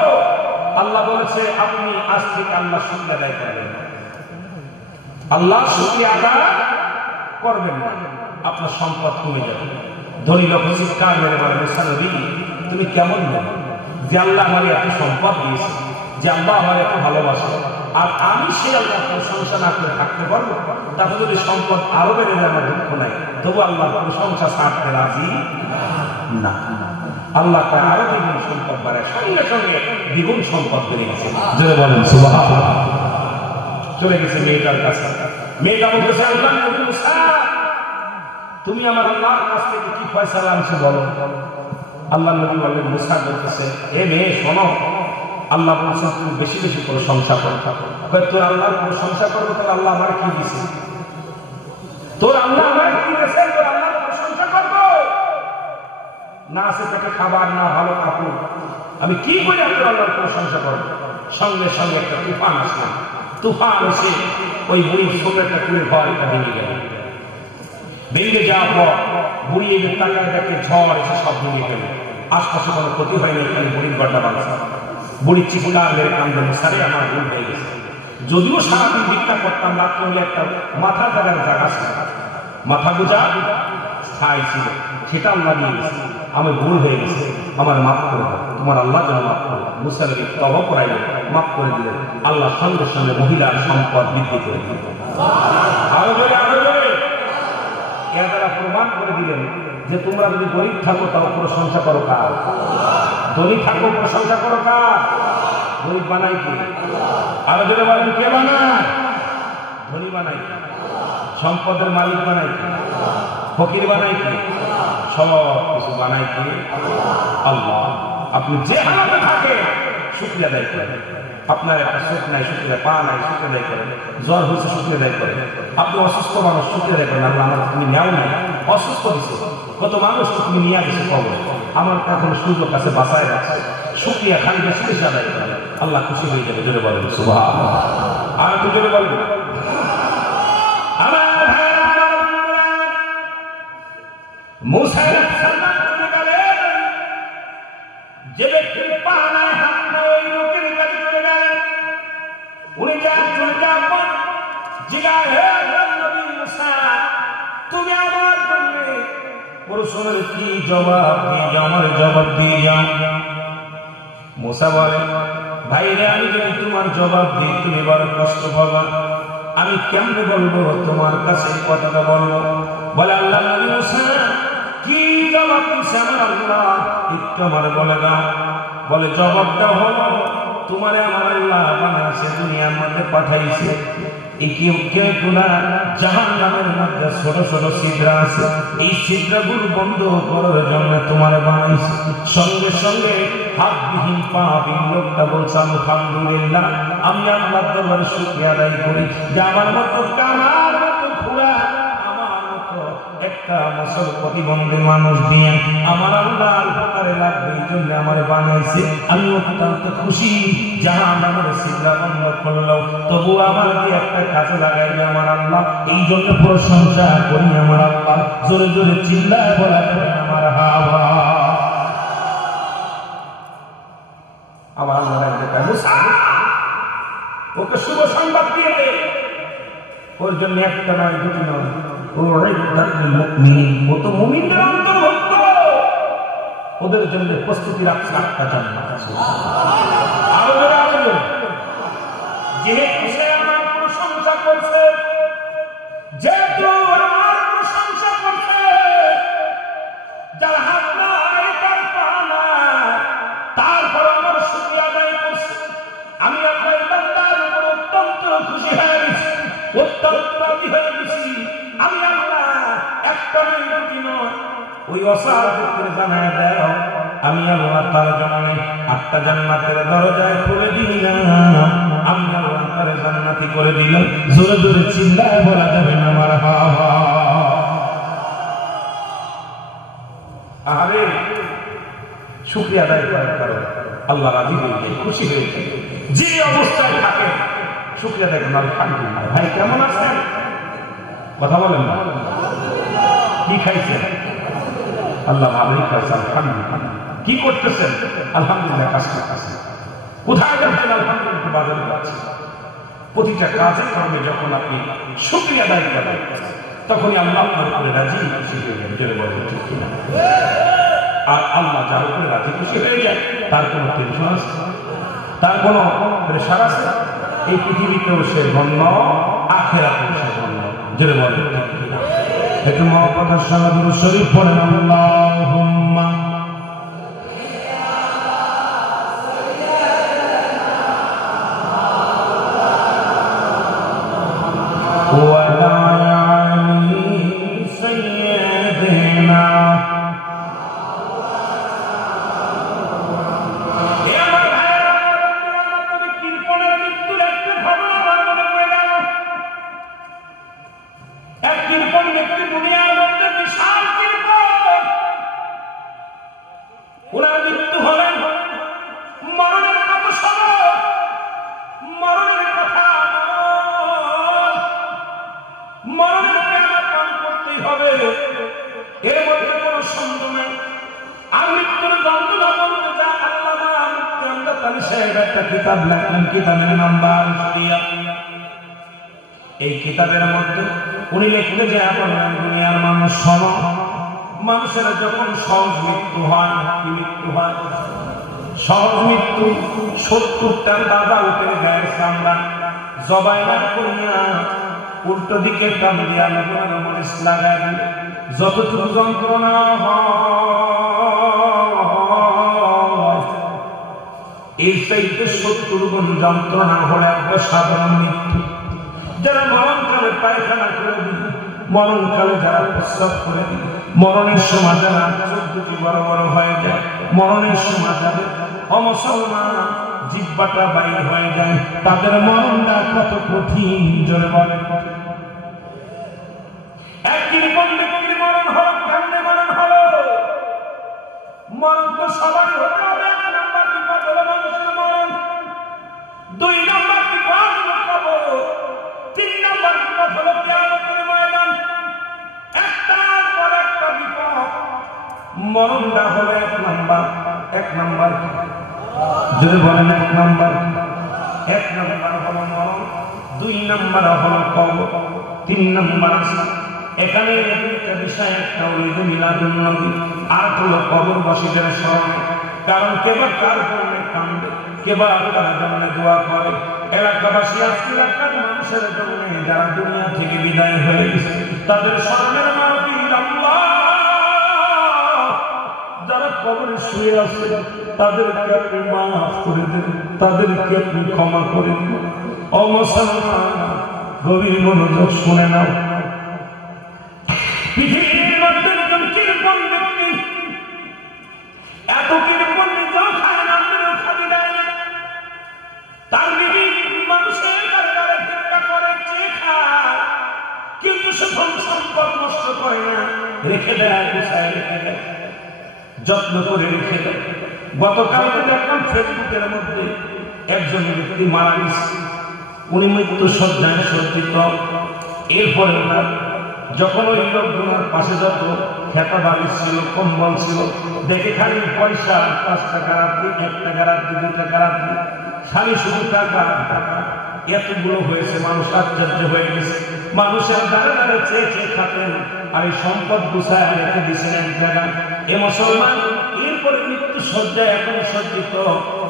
আল্লাহ বলেছে আপনি আজ থেকে আল্লাহ শুকরিয়া আদায় করবেন, আল্লাহ শুকরিয়া আদায় করবেন না, আপনার সম্পদ কমে যাবে। ধনী লোক চিৎকার মেরে বলে, মুসা নবী তুমি কেমন লোক যে আল্লাহ আমার এত সম্পদ দিয়েছে, যে আল্লাহ আমার এত ভালোবাসে, আর আমি সেই আল্লাহ প্রশংসা না করে থাকতে পারবো? তাহলে যদি সম্পদ আরো বেড়ে যায় আমার দুঃখ নাই, তবু আল্লাহ প্রশংসা ছাড়তে রাজি না। আল্লাহ তার আরো দ্বিগুণ সম্পদ বাড়ায়, সঙ্গে সঙ্গে দ্বিগুণ সম্পদ বেড়ে গেছে। জোরে বলেন সুবহানাল্লাহ। চলে গেছে মেয়েটার কাছে, মেয়েটা বলতেছে, আল্লাহ নবী মুসা তুমি আমার আল্লাহর কাছ থেকে কি ফয়সালা আনছো বলো। আল্লাহ নবী বললেন, মুসা বলতেছে, এ মেয়ে শোনো, আল্লাহ বলছেন তুমি বেশি বেশি প্রশংসা করো। তোর আল্লাহর প্রশংসা করবো, তাহলে আল্লাহ আমার কি দিছে? তোর আল্লাহ আমার কি দিয়েছে? তোর আল্লাহর প্রশংসা করবো না? আছে পেটে খাবার, না ভালো কাপড়, আমি কি করে তোর আল্লাহর প্রশংসা করবো? সঙ্গে সঙ্গে একটা তুফান আসলাম, তুফান এসে ওই বুড়ি ছোট একটা কুড়ির ঘর এটা ভেঙে গেল। ভেঙে যাওয়ার পর বুড়ি এদের টাকার দেখে ঝড় এসে সব ভেঙে গেল। আশপাশে কোনো ক্ষতি হয়নি, এখানে বুড়ির ঘরটা বাঁচা। বুড়ির চিৎকার মেরে কান্দে, মুসারে আমার ভুল হয়ে গেছে, যদিও সারাদিন ভিক্ষা করতাম, রাত্রে হলে একটা মাথা জাগার জায়গা ছিল, মাথা গোজা স্থায়ী ছিল, সেটা আল্লাহ দিয়ে গেছে, আমি ভুল হয়ে গেছে, আমার মাফ করে দাও। তোমার আল্লাহ যেন মাফ করো। মুসা নবী তওবা করাইলেন, মাফ করে দিলেন। আল্লাহ সঙ্গে সঙ্গে মহিলার সম্পদ বৃদ্ধি করে দিলেন। আরো জোরে, আরো জোরে। এর দ্বারা প্রমাণ করে দিলেন যে তোমরা যদি গরিব থাকো তাও প্রশংসা করো কার? ধনী থাকো প্রশংসা করো কার? গরিব বানাই কি? আরো জোরে বলেন, কে বানায়? ধনী বানাই কি? সম্পদের মালিক বানাই কি? ফকির বানাই কি? সব কিছু বানাই কি আল্লাহ। আপনি যে হালাতে থাকে শুকরিয়া আদায় করেন। আপনার একটা চোখ নাই, শুকরিয়া, পা নাই, শুকরিয়া আদায় করেন। জ্বর হয়েছে, শুকরিয়া আদায় করেন। আপনি অসুস্থ মানুষ, শুকরিয়া আদায় করেন। আল্লাহ আমার তুমি নেও নাই, অসুস্থ দিচ্ছে, কত মানুষ তুমি নিয়ে গেছে খবর, আমার এখন সূর্য কাছে বাঁচায় রাখছে, শুকরিয়া খালি বেশি বেশি আদায় করেন, আল্লাহ খুশি হয়ে যাবে। জোরে বলেন সুবহানাল্লাহ। আর একটু জোরে বলবেন। মুসা আলাইহিস সালাম চলে গেলেন, যে ব্যক্তির পা নাই, হাত নাই, ওই লোকের কাছে চলে গেলেন। উনি চলে যাওয়ার পর জিজ্ঞাসা, হে নবী মুসা তুমি আমার জন্য প্রশ্নের কি জবাব দিয়ে যাও, আমার জবাব দিয়ে যাও। মুসা বলে, ভাই রে আমি যদি তোমার জবাব দিই তুমি বড় কষ্ট পাবা, আমি কেমনে বলবো তোমার কাছে কথাটা বলবো? বলে, আল্লাহ নবী মুসা কি জবাব দিছে আমার আল্লাহ একটু আমার বলে দাও। বলে, জবাবটা হলো তোমারে আমার আল্লাহ বানাইছে, দুনিয়ার মধ্যে পাঠাইছে, এই কেউগুলা জাহান্নামের মধ্যে ছোট ছোট ছিদ্র আছে, এই ছিদ্রগুলো বন্ধ করার জন্য তোমার বানাইছে। সঙ্গে সঙ্গে হাতবিহীন পাবিন লোকটা বলছে আলহামদুলিল্লাহ, আমি আল্লাহর দরবারে শুকরিয়া আদায় করি যে আমার মতো কামার মতো ঘোড়া, আমার মতো একটা মুসল প্রতিবন্ধী মানুষ দিয়ে আমার আল্লাহর উপকারে লাগবে, এই জন্য আমার বানাইছে। আমি অত্যন্ত খুশি, জাহান্নামের ছিদ্র বন্ধ করলো, তবু আমার দিয়ে একটা কাজে লাগাইবে আমার আল্লাহ, এই জন্য প্রশংসা করি আমার আল্লাহ। জোরে জোরে চিল্লায় বলা করে আমার হাওয়া। আমার আল্লাহ ওকে শুভ সংবাদ দিয়ে দে, ওর জন্য একটা নয় দুটি নয়, ও তো মুমিনদের অন্তর্ভুক্ত, ওদের জন্য প্রস্তুতি রাখছে একটা জান্নাত। যেহেতু সে আমার প্রশংসা করছে, যেহেতু আমার প্রশংসা করছে, যার হাত নাই তার পা নাই, তারপর আমার শুকরিয়া আদায় করছে, আমি আপনার বান্দার উপর অত্যন্ত খুশি হয়ে গেছি, অত্যন্ত রাজি হয়ে গেছি। আমি আল্লাহ একটা নয় দুটি নয়, ওই অসাধুকে জানায় দাও, আমি আল্লাহ তার জন্য 8টা জান্নাতের দরজায় খুলে দিলাম, আমি আল্লাহ তার জান্নাতি করে দিলাম। জোরে জোরে চিল্লায় বলা যাবে না মারহাবা। আরে শুকরিয়া আদায় করার কারণে আল্লাহ রাজি হয়ে যায়, খুশি হয়ে যায়। যে অবস্থায় থাকে শুকরিয়া আদায় করেন আলহামদুলিল্লাহ। ভাই কেমন আছেন? কথা বলেন না, কি খাইছেন? আল্লাহ ভালোই খাইছেন আলহামদুলিল্লাহ। কি করতেছেন? আলহামদুলিল্লাহ কাজ করতেছেন। কোথায় যাচ্ছেন? আলহামদুলিল্লাহ বাজারে যাচ্ছেন। প্রতিটা কাজের কারণে যখন আপনি শুকরিয়া আদায় করেন, তখনই আল্লাহ আপনার উপরে রাজি খুশি হয়ে যান। জোরে বলেন ঠিক কিনা? আর আল্লাহ যার উপরে রাজি খুশি হয়ে যায়, তার কোনো টেনশন আছে, তার কোনো প্রেশার আছে? এই পৃথিবীতেও সে ধন্য, আখিরাতেও সে ধন্য। জোরে বলেন ঠিক কিনা? একটু মহব্বতের সঙ্গে দুরূদ শরীফ পড়েন। আল্লাহুম্মা এই কিতাবের মধ্যে উনি লিখতে যে বললেন, দুনিয়ার মানুষ শোনো, মানুষের যখন সহজ মৃত্যু হয়, কি মৃত্যু হয়? সহজ মৃত্যু। 70টার দাদা উঠে গায়ের চামড়া জবাই না করিয়া উল্টো দিকে টান দিয়া লেবুর মরিচ লাগাই দিলে যতটুকু যন্ত্রণা এই চাইতে 70 গুণ যন্ত্রণা হলে একটা সাধারণ মৃত্যু। যারা মরণকালে পায়খানা করে দিল, মরণকালে যারা প্রস্রাব করে দিল, মরণের সময় যারা চোখদুটি বড় বড় হয়ে যায়, মরণের সময় যাদের অমুসলমান জিহ্বাটা বাইর হয়ে যায়, তাদের মরণটা কত কঠিন। জোরে বলেন। একদিন কোন ব্যক্তির মরণ হলো, কেমনে মরণ হলো? মরণ তো সবাই হতে হবে। 1 নম্বর বিপদ হলো মানুষের মরণ, 2 নম্বর বিপদ হলো কবর, 3 নম্বর বিপদ হলো কিয়ামতের ময়দান। একটার পর একটা বিপদ। মরণটা হলো 1 নম্বর। 1 নম্বর যদি বলেন 1 নম্বর, 1 নম্বর হলো মরণ, 2 নম্বর হলো কবর, 3 নম্বর এখানে একটা বিষয়, একটা হলো মিলাদুন নবী, আর হলো কবরবাসীদের স্মরণে। কারণ কেবল কার জন্য কান্দে, কেবল কার জন্য দোয়া করে। এলাকাবাসী আজকে এলাকার মানুষের জন্য যারা দুনিয়া থেকে বিদায় হয়ে গেছে, তাদের স্মরণের মাহফিল আল্লাহ। যারা কবরে শুয়ে আছে তাদেরকে আপনি মাফ করে দেন, তাদেরকে আপনি ক্ষমা করে দেন। ও মুসলমান, গভীর মনোযোগ শুনে নাও। পৃথিবীর মধ্যে একজন কৃপণ ব্যক্তি, এত কৃপণ নিজেও খায় না, খাবি দেয় না, তার বিভিন্ন মানুষের কারণে ভিক্ষা করে চেয়ে খায়, কিন্তু সে ধন সম্পদ নষ্ট করে না, রেখে দেয়, গুছায় রেখে দেয়, যত্ন করে রেখে দেয়। গতকালকে দেখলাম ফেসবুকের মধ্যে একজন ব্যক্তি মারা গেছে, উনি মৃত্যু শয্যায় সজ্জিত। এরপরে যখন ওই লোকগুলোর পাশে যত খেতা বাড়ি ছিল, কম্বল ছিল, দেখে খালি পয়সা, 5 টাকা রাখি, 1 টাকা রাখি, 2 টাকা রাখি, খালি শুধু টাকা টাকা, এতগুলো হয়েছে। মানুষ আশ্চর্য হয়ে গেছে, মানুষের দ্বারা দ্বারা চেয়ে চেয়ে থাকেন, আর এই সম্পদ গুছায় রেখে দিয়েছেন এক জায়গায়। এ মুসলমান এরপরে মৃত্যু শয্যায় এখন সজ্জিত,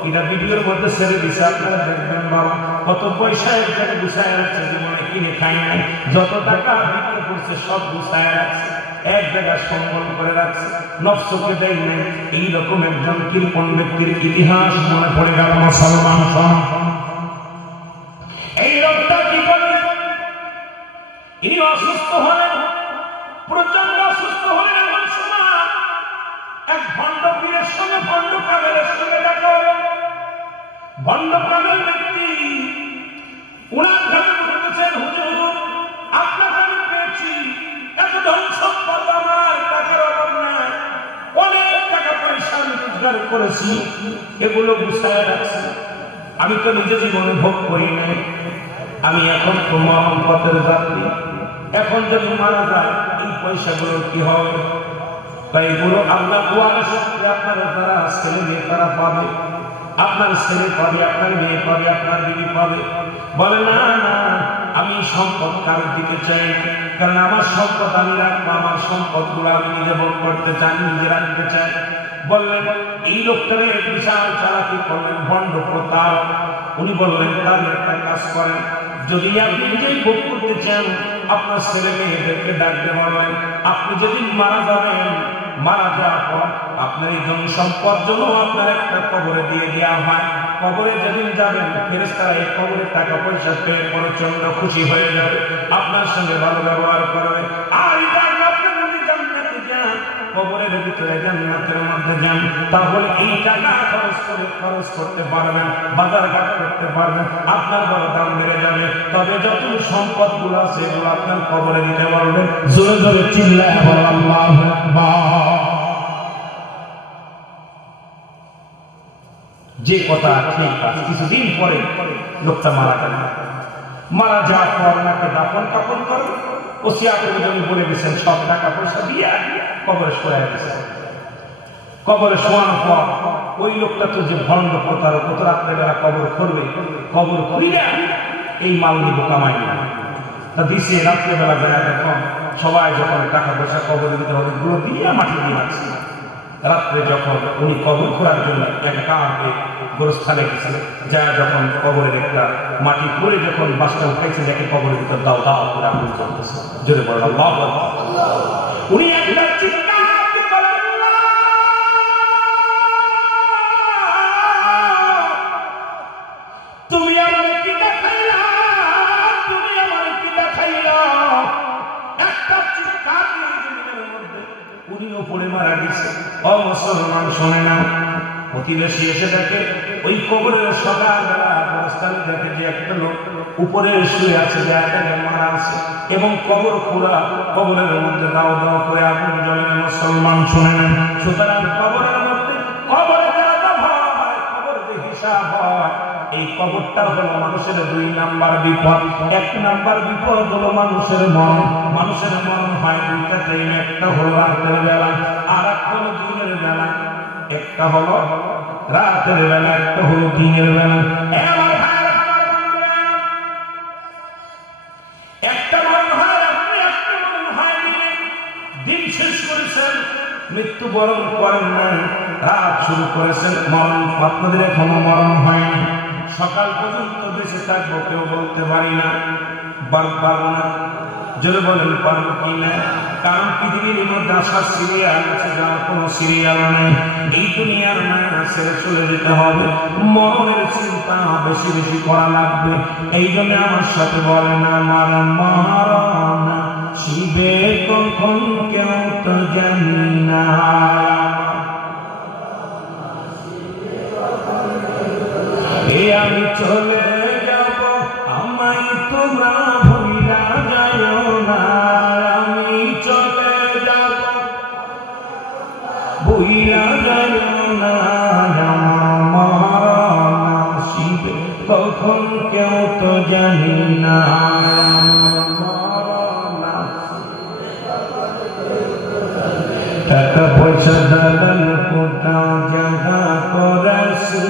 এটা ভিডিওর মধ্যে ছেড়ে দিছে, আপনারা দেখবেন বাবা কত পয়সা এক জায়গায় গুছায় রাখছে, জীবনে কিনে খাই নাই, যত টাকা বিক্রি করছে সব গুছায় রাখছে, এক জায়গায় সম্বল করে রাখছে, নফসকে দেয় নাই। এইরকম একজন কৃপণ ব্যক্তির ইতিহাস মনে পড়ে গেল মুসলমান। এই লোকটা কি করলেন? ইনি অসুস্থ হলেন, প্রচন্ড অসুস্থ হলেন। এমন সময় এক ভণ্ড পীরের সঙ্গে, ভণ্ড কামেলের সঙ্গে দেখা হল। ভণ্ড কামেল ব্যক্তি উনার ঘরে বলতেছেন, হুজুর আপনার আমি পেয়েছি, এত ধন সম্পদ, আমার টাকার অভাব নাই, অনেক টাকা পয়সা আমি রোজগার করেছি, এগুলো গুছায় রাখছি, আমি তো নিজে জীবনে ভোগ করি নাই, আমি এখন তো মরণ পথের যাত্রী, এখন যদি মারা যায় এই পয়সাগুলো কি হবে? তাই এগুলো আল্লাহ দুয়ারে সত্যি আপনারা যারা ছেলে মেয়ে তারা পাবে, আপনার ছেলে পাবে, আপনার মেয়ে পাবে, আপনার বিবি পাবে। বলে না না, আমি সম্পদ কারোর দিকে চাই, কারণ আমার সম্পদ আমি রাখবো, আমার সম্পদ গুলো আমি নিজে ভোগ করতে চাই, নিজে রাখতে চাই। বললেন এই লোকটারে বিশাল চালাকি করলেন, ভণ্ড প্রতাপ। উনি বললেন তাহলে একটা কাজ করেন, যদি আপনি নিজেই ভোগ করতে চান, আপনার ছেলে মেয়েদেরকে ডাকতে পারবেন, আপনি যেদিন মারা যাবেন, মারা যাওয়ার পর আপনার এই জমি সম্পদ জন্য আপনার একটা কবরে দিয়ে দেওয়া হয়। কবরে যেদিন যাবেন, ফেরেশতারা এই কবরের টাকা পয়সা পেয়ে প্রচন্ড খুশি হয়ে যাবে, আপনার সঙ্গে ভালো ব্যবহার করবে। আর আপনি যদি জান্নাতে যান, কবরের ভিতরে জান্নাতের মধ্যে যান, তাহলে এই টাকা খরচ করতে পারবেন, বাজারঘাট করতে পারবেন, আপনার বড় দাম বেড়ে যাবে। তবে যত সম্পদ গুলো আছে এগুলো আপনার কবরে দিতে পারবেন। জোরে জোরে চিল্লায় বলেন আল্লাহু আকবার। যে কথা ঠিক আছে। কিছুদিন পরে লোকটা মারা গেল। মারা যাওয়ার পর ওনাকে দাফন কাফন করে ওসিয়াত করে বলে গেছেন, সব টাকা পয়সা দিয়ে কবরে শোয়া গেছে। কবরে শোয়ানোর পর ওই লোকটা তো যে ভণ্ড প্রতারক, কত রাত্রেবেলা কবর করবে, কবর করিয়া এই মাল নিব কামাই না, তা দিছে রাত্রেবেলা যায় যখন সবাই যখন টাকা পয়সা কবরে দিতে হবে, গুলো দিয়ে মাটি দিয়ে আসছে। রাত্রে যখন উনি কবর খোঁড়ার জন্য একটা গোরস্থানে গেছিলেন, যা যখন কবরের একটা মাটি করে যখন বাসটা উঠাইছে, যাকে কবরের ভিতর দাও দাও করে আগুন চলতেছে, জোরে বলেন আল্লাহু আকবার। উনি একটা চিৎকার করেন, তুমি আমার কি দেখাইলা, তুমি আমার কি দেখাইলা, একটা চিৎকার উনিও পড়ে মারা গেছে। ও মুসলমান শোনে না, প্রতিবেশী এসে দেখে ওই কবরের সকালবেলা অবস্থানে দেখে যে একটা লোক উপরে শুয়ে আছে, মারা আছে, এবং কবর খোলা, কবরের মধ্যে দাও দাও করে আগুন জ্বলে। মুসলমান শোনে না, সুতরাং কবরের মধ্যে কবরে হয়, কবর যে হিসাব হয়, এই কবরটা হলো মানুষের 2 নাম্বার বিপদ। 1 নাম্বার বিপদ হলো মানুষের মরণ। মানুষের মরণ হয় 2টা টাইমে, একটা হলো রাতের বেলা, আর একটা হলো দিনের বেলা। একটা হলো রাতের বেলা, একটা হলো দিনের বেলা। একটা মরণ হয় রাত্রে, একটা মরণ হয় দিনে। দিন শেষ করেছেন, মৃত্যুবরণ করেন না, রাত শুরু করেছেন, মরণ আপনাদের এখনো মরণ হয়নি। সকাল পর্যন্ত বেঁচে থাকবো কেউ বলতে পারি না, পারবো না। যদি বলেন পারবো কিনা? কারণ পৃথিবীর মধ্যে আসা সিরিয়াল আছে, যার কোনো সিরিয়াল নেই। এই দুনিয়ার মায়া ছেড়ে চলে যেতে হবে, মরণের চিন্তা বেশি বেশি করা লাগবে। এই জন্য আমার সাথে বলেন, আমার মরণ শিবে কখন কেউ তো জানি না। আমি চলে যাব, আমায় তোমরা ভুলা যাও না। আমি চলে যাব, ভুলা যাও না। আমার শিবে কখন কেউ তো জানি না। টাকা পয়সা দালাল কোথাও জায়গা করাছি,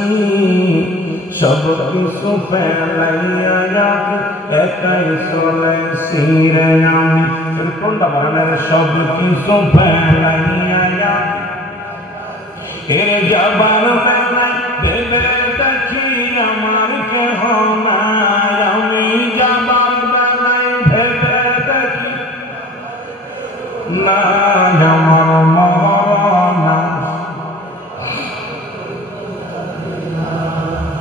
সব কিছু ফেলাইয়া একাই চলেছি রে আমি। কোনটা বলেন? সব কিছু ফেলাইয়া এর জবান ভেবে দেখি আমার কেহ নাই। আমি জবান বানাই ভেবে দেখি না আমার মরনা।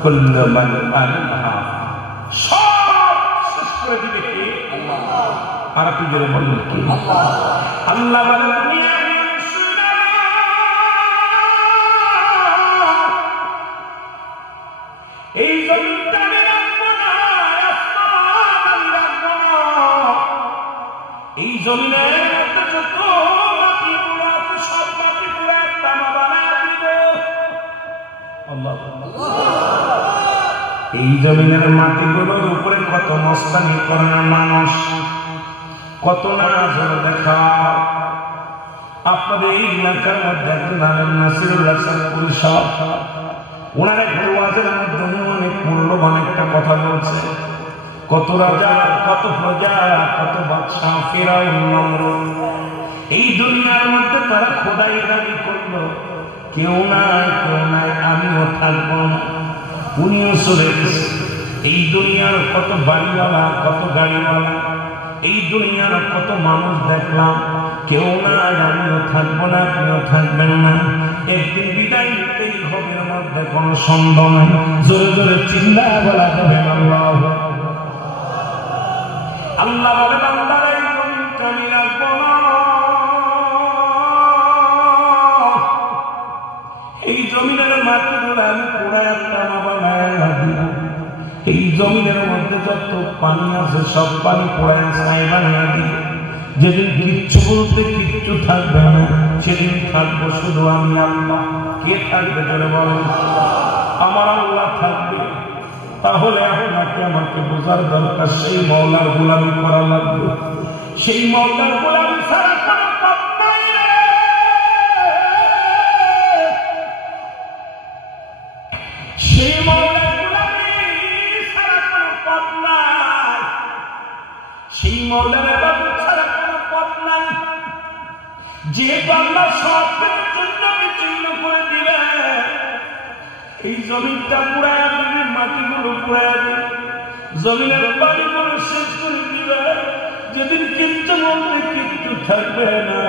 কুল্ল মান আলাইহা, সব শেষ করে দিবে কে? আল্লাহ। আর আপনি যদি বলেন কি? আল্লাহ বলেন, দুনিয়ার মানুষরা এই জমিনটা আমি রাখবো না, আসমান আমি রাখবো না। এই জমিনের মধ্যে যত মাটি গুলো আছে, সব মাটি গুলো তামা বানায় দিব। আল্লাহ। এই জমিনের মাটিগুলোর উপরে কত মস্তানি করে মানুষ, কত না দেখা। আপনাদের এই এলাকার মধ্যে একজন নামের নাসিরুল্লাহ পরিষদ, ওনার এক ওয়াজের মাধ্যমে অনেক মূল্যবান একটা কথা বলছে। কত রাজা, কত প্রজা, কত বাদশাহ, ফেরাউন, নমরুদ এই দুনিয়ার মধ্যে তারা খোদাই দাবি করলো, কেউ নাই, কেউ নাই, আমিও থাকবো না। উনিও চলে গেছে। এই দুনিয়ার কত বাড়িওয়ালা, কত গাড়িওয়ালা, এই দুনিয়ার কত মানুষ দেখলাম, কেউ নাই, আমিও থাকবো না, আপনিও থাকবেন না। একদিন বিদায় নিতেই হবে, মধ্যে কোনো সন্দেহ নাই। জোরে জোরে চিল্লায় বলা যাবে আল্লাহ। আল্লাহ বলে, বান্দারা এই জমিনটা আমি রাখবো না। এই জমিনের মাটিগুলো আমি পুরায় তামা বানায় দিব। এই জমিনের মধ্যে যত পানি আছে সব পানি পুরায় ছাই বানিয়ে দিব। যেদিন কিচ্ছু বলতে কিচ্ছু থাকবে না, সেদিন থাকবো শুধু আমি আল্লাহ। কে থাকবে বলে বলেন? আমার আল্লাহ থাকবে। তাহলে আপনাকে আমাকে বোঝার দরকার, সেই মওলার গোলামি করা লাগবে। সেই মওলার গোলামি ছাড়া কোনো পথ নাই। সেই মওলার গোলামি ছাড়া কোনো পথ নাই। সেই মওলার ইবাদত ছাড়া কোনো পথ নাই। যে আল্লাহ সব জন্য বিচ্ছিন্ন করে দিবে, এই জমিনটা পুরায় দিবে, মাটিগুলো পুরায় দিবে, জমিনের বাড়িগুলো শেষ করে দিবে। যেদিন কিচ্ছু বলতে কিচ্ছু থাকবে না,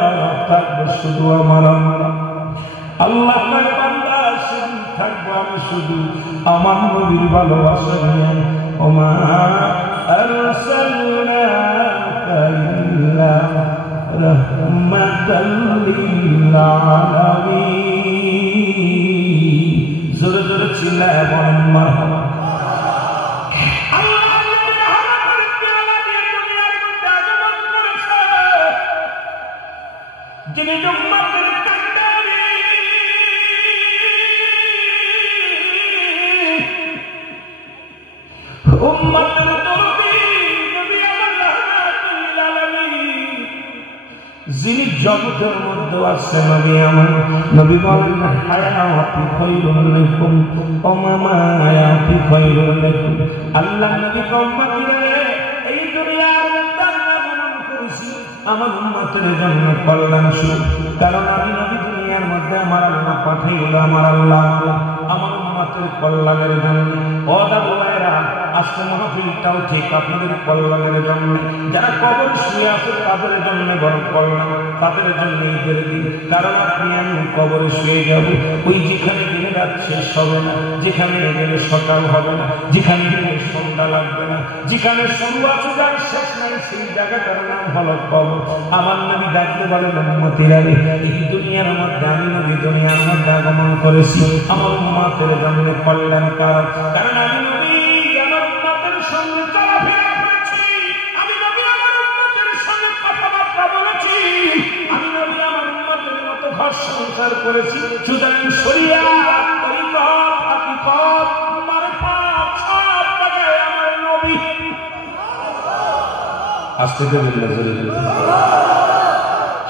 থাকবে শুধু আমার আল্লাহ। আল্লাহ বান্দা, সেদিন থাকবো আমি শুধু আমার নবীর ভালোবাসা নিয়ে। ওমা আরসালনাকা ইল্লা রাহমাতাল লিল আলামিন। জোরে জোরে চিল্লায় বলেন মারহাবা। যিনি উম্মতের কান্ডারি, উম্মতের দরদি, নবী আমার রাহমাতুল আলামিন, যিনি জগতের মধ্যে আছে নবী আমার। নবী বলেন, হায়াতি খায়রুল লাকুম ওয়া মামায়াতি খায়রুল লাকুম। আল্লাহ নবী উম্মতরে এই দুনিয়ার মধ্যে আগমন করেছি আমার উম্মতের জন্য কল্যাণ শুরু। কারণ আমি নবী দুনিয়ার মধ্যে আমার আল্লাহ পাঠাইল, আমার আল্লাহ আমার উম্মতের কল্যাণের জন্য। ও দাদু ভাইরা, আজকে মাহফিলটাও ঠিক আপনাদের কল্যাণের জন্য। যারা কবর শুয়ে আছে তাদের জন্য বড় কল্যাণ, তাদের জন্য ঈদের দিন। কারণ আপনি আমি কবরে শুয়ে যাব, ওই যেখানে দিন রাত শেষ হবে না, যেখানে গেলে সকাল হবে না, যেখানে গেলে সন্ধ্যা লাগবে না, যেখানে শুরু আছে যার শেষ নাই, সেই জায়গাটার নাম হলো কবর। আমার নবী ডাকতে বলেন উম্মতিরা রে, এই দুনিয়ার মধ্যে আমি নবী দুনিয়ার মধ্যে আগমন করেছি আমার উম্মতের জন্য কল্যাণ। কারণ আমি নবী আমার উম্মতের সঙ্গে চলাফেরা করেছি, আমি নবী আমার উম্মতের সঙ্গে কথাবার্তা বলেছি, আমি নবী আমার উম্মতের মতো ঘর সংসার করেছি। সুতরাং শরিয়াত, তরিকত, হাকিকত, মারফত সব জায়গায় আমার নবী। আস্তে করে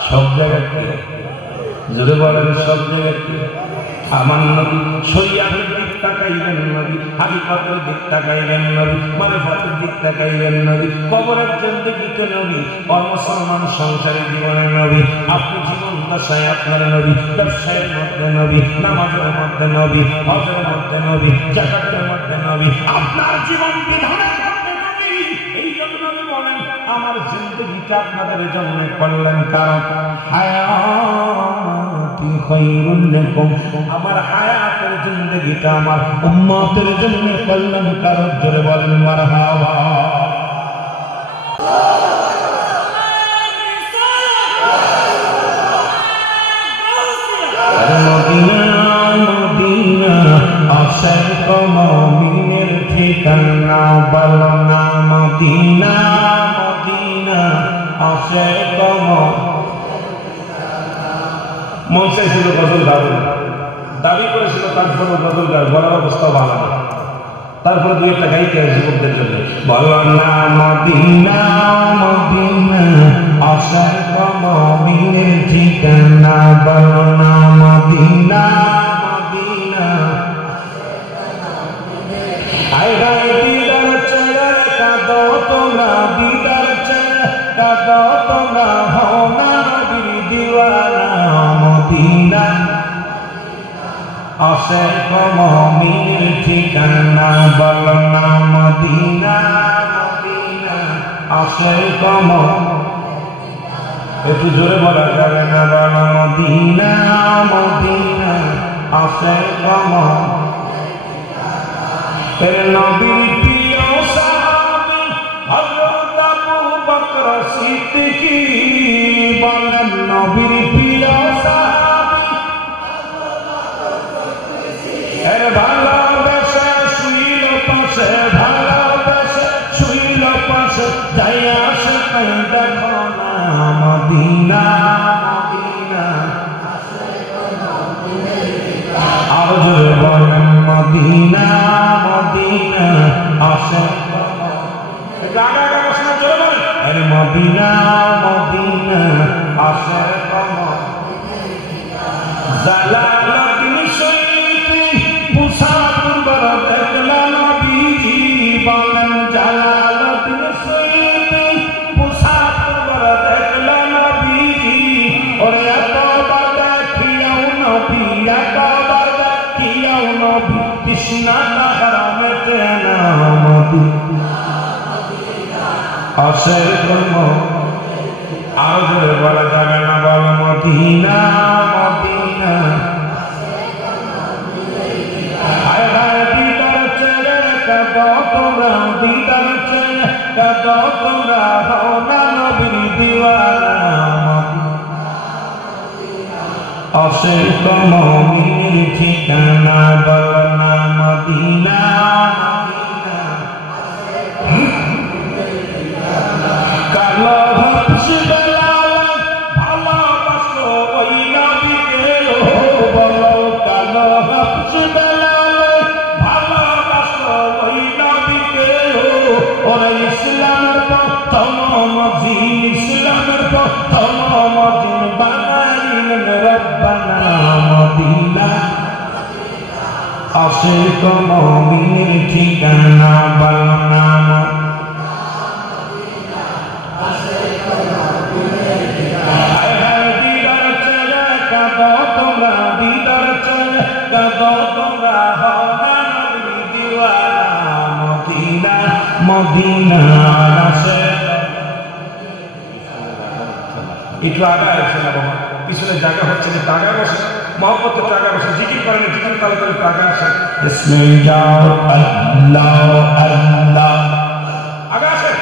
সব জায়গায় কি জোরে বলেন, সব জায়গায় কি আমার নবী। শরিয়াতের দিক তাকাইবেন নবী, হাকিকতের দিক তাকাইবেন নবী, মারফতের দিক তাকাইবেন নবী, কবরের জিন্দেগিতে নবী, মুসলমান সংসারের জীবনে নবী। আপনি জীবন দশায় আপনার নবী, ব্যবসায়ের মধ্যে নবী, নামাজের মধ্যে নবী, হজের মধ্যে নবী, যাকাতের মধ্যে নবী, আপনার জীবন বিধানের মধ্যে নবী। এই জন্য নবী বলেন আমার জিন্দেগিটা আপনাদের জন্য কল্যাণ। কারণ হায়াতি খায়রুল লাকুম, আমার হায়াতের জিন্দেগিটা আমার উম্মতের জন্য কল্যাণ। কারণ জোরে বলেন মারহাবা। মদিনা মদিনা আশিক মুমিনের ঠিকানা, বলো না মদিনা মদিনা আশিক। মন চাইছিল গজল গাবে, দাবি করেছিল তারপরে গজল গাছ বলার অবস্থা ভালো না, তারপরে দুই একটা গাইতে হয় যুবকদের জন্য। বলো না মদিনা মদিনা আশিক মুমিনের ঠিকানা, বলো না মদিনা মদিনা। আয় হায় দিদার চায় কাঁদো তোমরা, দিদার চায় কাঁদো তোমরা, হও না নবীর দিওয়ানা। মদিনা আশিক মুমিনের ঠিকানা, বলো না মদিনা মদিনা আশিক। একটু জোরে বলা যাবে না, বলো মদিনা মদিনা আশিক। নবীর প্রিয় সাহাবী হযরত আবু বকর সিদ্দিক, বলেন নবীর প্রিয় সাহাবী এর ভালোবেসে শুইল পাশে, ভালোবেসে শুইল পাশে, যাইয়া সে দেখো না মদিনা মদিনা। আরো জোরে বলেন মদিনা মদিনা আশিক। মদিনা মদিনা আশিক। জালালুদ্দিন সৈয়দী মুসাফির বড় দেখলা নবীজি, বলেন জালালুদ্দিন সৈয়দী মুসাফির বড় দেখলা নবীজি। ওরে এতবার দেখিয়াও নবী, এতবার দেখিয়াও নবী, তৃষ্ণাটা হারামেতে না মদিনা আশিক। আর জোরে বলা যাবে না, বল মদিনা মদিনা। হায় হায় দিদার ছেড়ে কাঁদো তোমরা, দিদার ছেড়ে কাঁদো তোমরা, হও না নবীর দিওয়ানা। আশিক মুমিনের ঠিকানা, বলো না মদিনা মদিনা। কালো হাবশি বেলাল ভালোবাসো ওই নবীকে, বলো কালো হাবশি বেলাল ভালোবাসো ওই নবীকে। ওরে ইসলামের প্রথম মজিদ, ইসলামের প্রথম মজিদ বানাইলেন রব্বানা মদিনা। আশিক মুমিনের ঠিকানা, বলো না মদিনা মদিনার আসে একটু আগায় আছে না বাবা, পিছনে জায়গা হচ্ছে না, টাকা বসে মহব্বত টাকা বসে জিকির করেন, জিকির তালে করে টাকা আসে। আল্লাহ আল্লাহ আগা আসে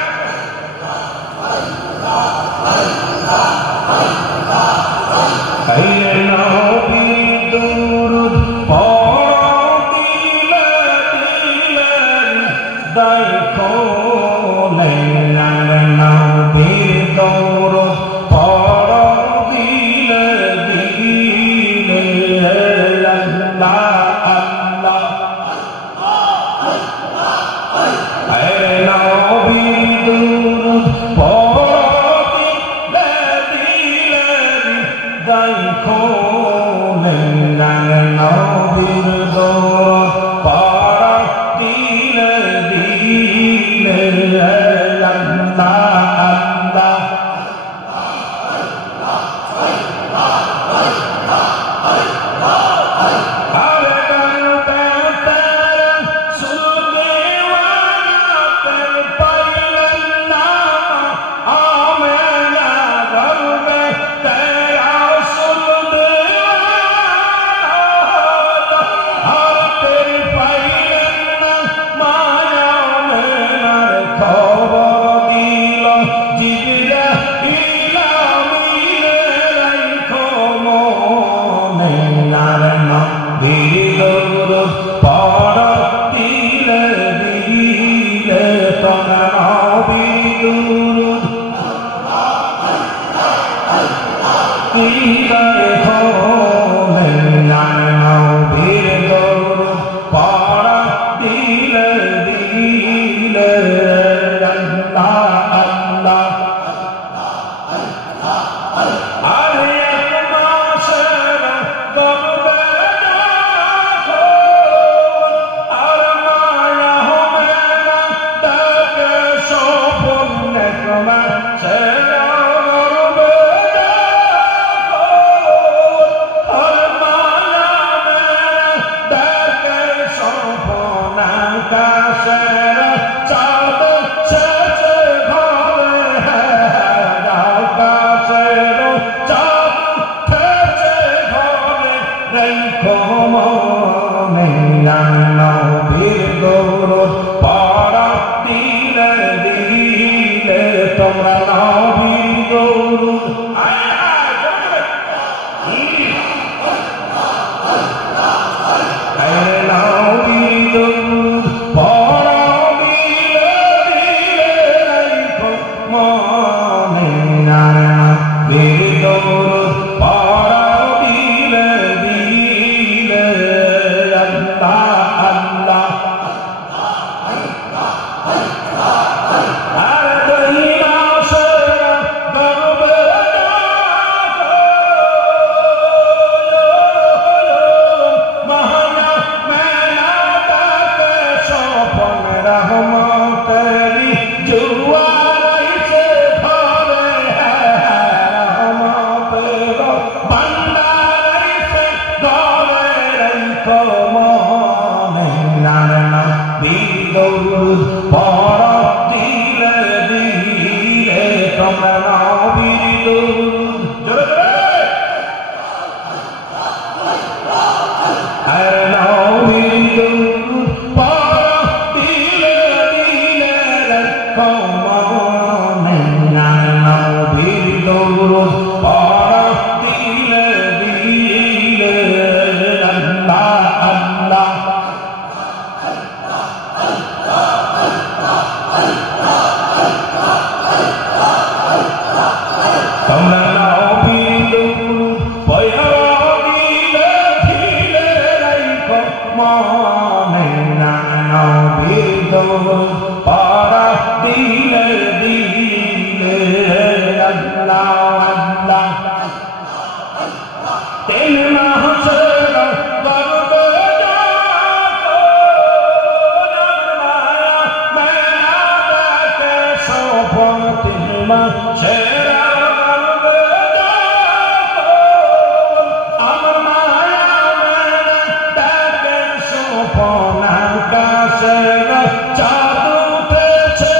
Chadu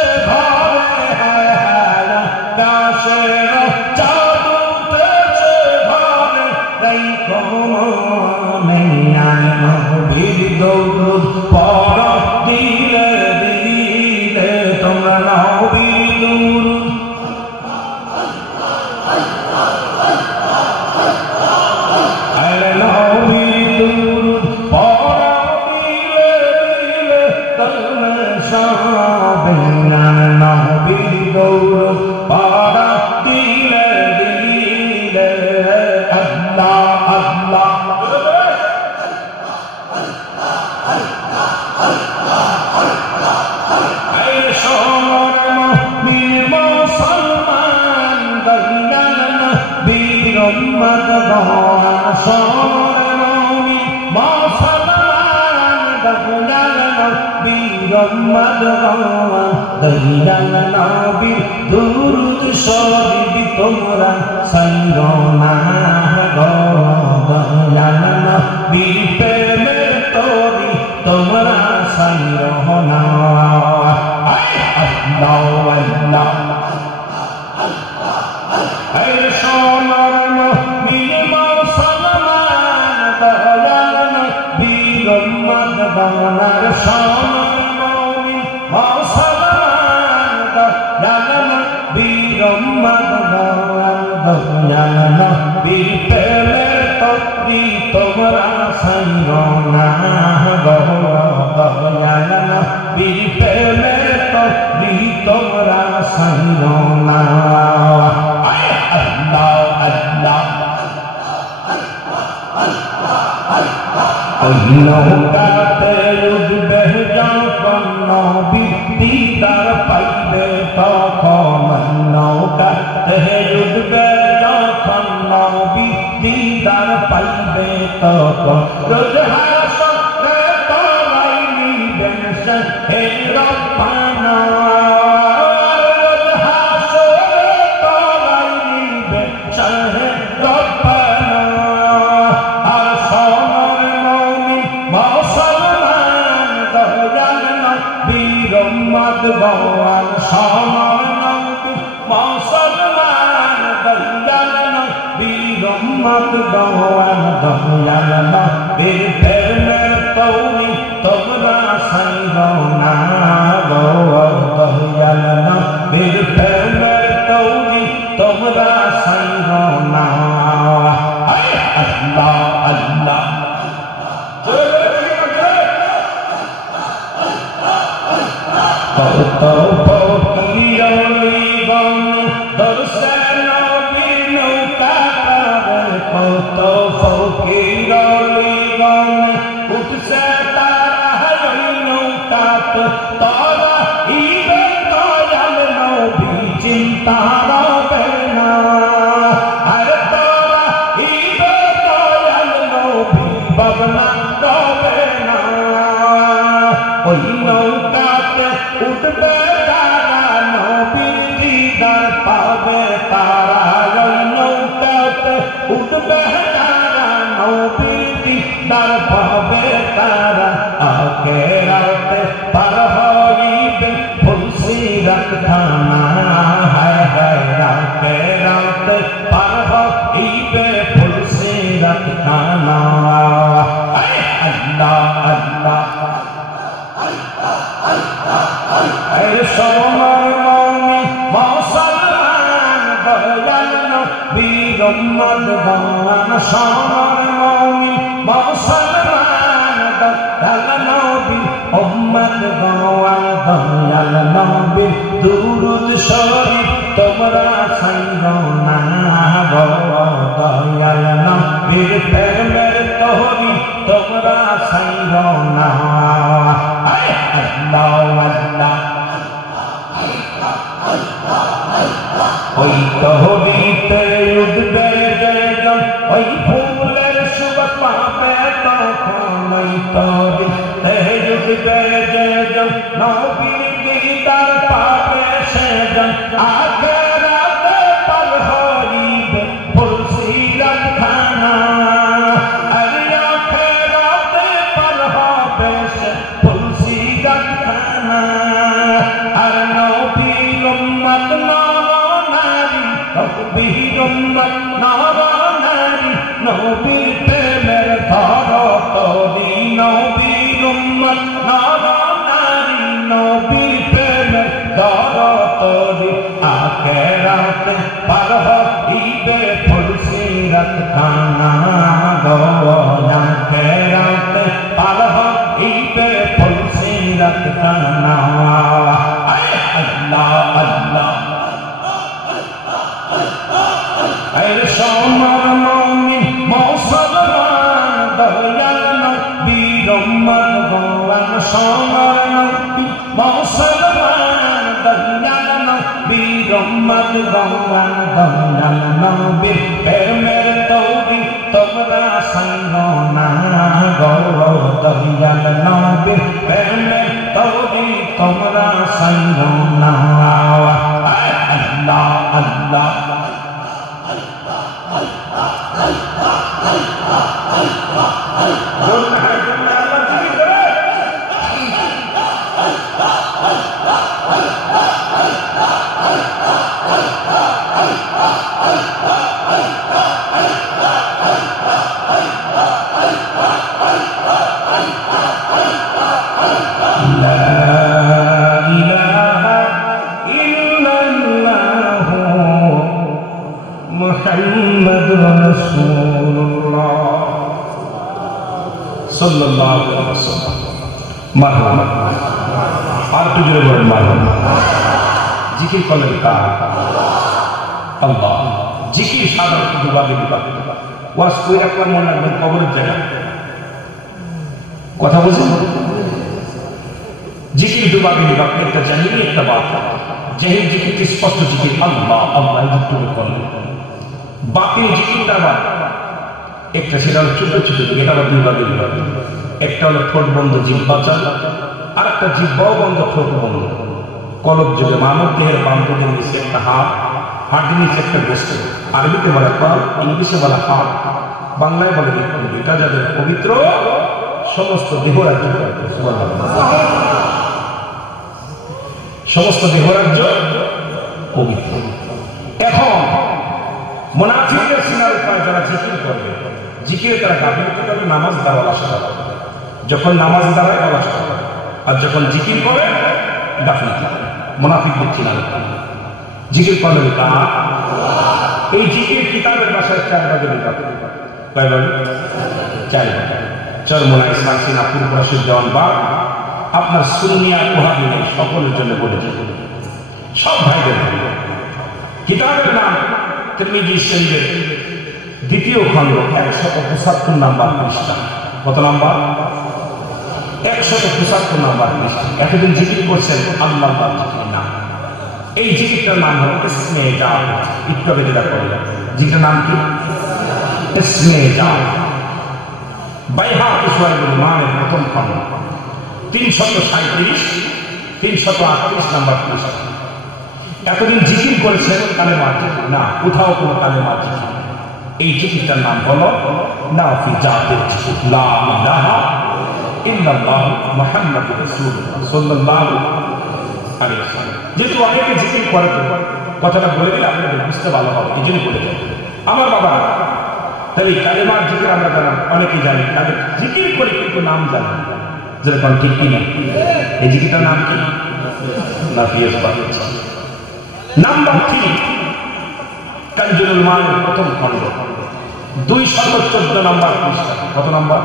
গৌরব পারা দিলে দিলে আল্লাহ আল্লাহ দুরুদ শরীফ তোমরা সাইরনা গো দয়াল নবী প্রেমের তরি তোমরা সাইরনা আল্লাহ আল্লাহ এই সোনার মুমিন মুসলমান দয়াল নবী রহমত দানার সোনার মুমিন মুসলমান দয়াল নবী রহমত দয়াল নবী প্রেমের তরি তোমরা সাইরনা গো দয়াল নবী প্রেমের তরি তোমরা সাইরনা নৌকাতে উঠবে যখন নবী দিদার পাইবে তখন নৌকাতে উঠবে যখন নবী দিদার পাইবে তখন রোজ হাসরে তলাই নিবেন হে রব্বানা রোজ হাসরে তলাই নিবেন হে রব্বানা ভগবান সমান মুসলমান দয়াল নবী রহমত ভগবান দয়াল নবীর প্রেমের তরি তোমরা সাইরনা গো দয়াল নবীর প্রেমের তরি তোমরা সাইরনা আল্লাহ আল্লাহ কত ফকিরগণ দর্শন নবীর নৌকা পারে কত ফকিরগণ উঠছে তারা নৌকাতে তারা ইবে দয়াল নবী চিন্তা রবে না আর তারা ইবে দয়াল নবী ভাবনা রবে না ওই নৌকাতে উঠবে তারা নবীর দিদার পাবে তারা ওই নৌকাতে উঠবে তারা নবীর দিদার পাবে তারা আখেরাতে পার হইবে ফুলসিরাত থানা হায় হায় আখেরাতে পার হইবে ফুলসিরাত থানা আল্লাহ আল্লাহ সোনার মুমিন মুসলমান দয়াল নবী রহমত ভগবান সোনার মুমিন মুসলমান দয়াল নবী উম্মত ভগবান দয়াল নবী দুরুদ শরীফ তোমরা সাইরনা গো দয়াল নবীর প্রেমের তরি তোমরা সাইরনা আল্লাহ আল্লাহ ওই তহবিতে উঠবে যেজন ওই ফুলের সুবাস পাবে তখন ওই তহবিতে উঠবে যেজন নবীর দিদার পাবে সেজন আখেরাতে পার হইবে ফুলসিরাত খানা আর আখেরাতে পার হবে সে ফুলসিরাত খানা আর নবীর উম্মত নারী নবীর উম্মত নারী নবীর প্রেমের ধরো তরি নবীর উম্মত নারী নবীর প্রেমের ধরো তরি আখেরাতে পার হইবে ফুলসিরাত খানা গো আখেরাতে পার হইবে ফুলসিরাত খানা আল্লাহ আল্লাহ সোনার মুমিন মুসলমান দয়াল নবী রহমত ভগবান সোনার নবী মুসলমান দয়াল নবী রহমত ভগবান দয়াল নবীর প্রেমের তৌরি তোমরা সঙ্গ না গো দয়াল নবীর প্রেমের তৌরি তোমরা সঙ্গ না আল্লাহ আল্লাহ আর একটু জোরে বলেন মারহাবা। জিকির করলেন কার? আল্লাহ। জিকির সাধারণত দুভাগে বিভক্ত। ওয়াজ করে রাখলাম মনে রাখবেন কবরের জায়গা। কথা বলছেন? জিকির দুভাগে বিভক্ত, একটা জাহিরি একটা বাতিল। জাহির জিকিরটি স্পষ্ট জিকির আল্লাহ আল্লাহ যুক্ত করলেন। বাতিল জিকিরটা আবার একটা, সেটা হলো ছোট ছোট, এটা আবার দুই ভাগে বিভক্ত। একটা হলো ঠোঁট বন্ধ জিহ্বা চাল, আর একটা জিহ্বাও বন্ধ ঠোঁট বন্ধ। কলব যুগে মানব দেহের বাম দিকে নিচে একটা হাত, হাঁটির নিচে একটা গোস্ত। আরবিতে বলে কল, ইংলিশে বলে হাত, বাংলায় বলে এটা যাদের পবিত্র সমস্ত দেহরাজ্য, সমস্ত দেহরাজ্য পবিত্র। এখন মুনাফিকদের সিনার উপায় যারা জিকির করবে, জিকিরে তারা গাফিলতি করবে, নামাজ দাঁড়াল আসা যাবে। যখন নামাজ দাঁড়ায় আওয়াজ করে, আর যখন জিকির করে গাফিলতি করে। মুনাফিকদের সিনার উপায় জিকির করলে কার? এই জিকির কিতাবের ভাষায় 4 ভাগে বিভক্ত। কয় ভাগে? 4 ভাগে। চরমোনাই সাকিনা পুরপুরাশের দেওয়ান বা আপনার সুন্নিয়া ওয়াহাবি সকলের জন্য বলে সব ভাইদের কিতাবের নাম তিরমিজি শরীফের 2য় খণ্ড 175 নাম্বার পৃষ্ঠা। কত নাম্বার? 175 নাম্বার পৃষ্ঠা। এতদিন জিকির করছেন আল্লাহ জিকির নাম। এই জিকিরটার নাম হলো ইসমে জাত। একটু আগে যেটা করলেন, জিকিরটার নাম কি? ইসমে জাত। বাইহাকি সোহাইবুল ইমানের প্রথম খণ্ড 337 338 নাম্বার পৃষ্ঠা। এতদিন জিকির করেছেন কালেমার জিকির না, কোথাও কোনো কালেমার জিকির। এই জিকিরটার নাম হলো নাফি জাতের জিকির, লা ইলাহা ইল্লাল্লাহ মুহাম্মাদুর রাসূলুল্লাহ সাল্লাল্লাহু আলাইহি ওয়াসাল্লাম। যেহেতু অনেকে জিকির করে, কথাটা বলে দিলে আপনাদের বুঝতে ভালো হবে, এই জন্য বলে দেয় আমার বাবা। তাই কালেমার জিকির আমরা জানাম, অনেকে জানি, তাদের জিকির করে কিন্তু নাম জানি যেরকম ঠিক কিনা। এই জিকিরটার নাম কি? নাফিয়াস বাতিল। নাম্বার 3 কানজুল মানের প্রথম খণ্ড 214 নাম্বার পৃষ্ঠা। কত নাম্বার?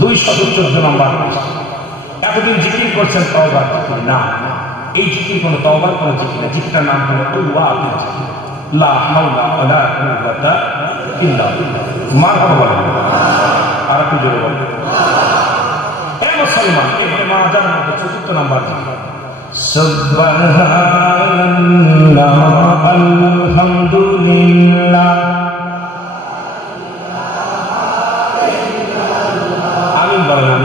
214 নাম্বার পৃষ্ঠা। এতদিন জিকির করছেন তওবার জিকির না, এই জিকির কোনো তওবার কোনো জিকির না। জিকিরটার নাম হলো ওয়াকিল জিকির, লা হাওলা ওয়ালা কুওয়াতা ইল্লা বিল্লাহ। মারহাবা বলেন, আর একটু জোরে বলেন। এ মুসলমান, ইবনে মাজার মধ্যে 4 নাম্বার জিকির সুবহানাল্লাহ আলহামদুলিল্লাহ। আমিন বলেন।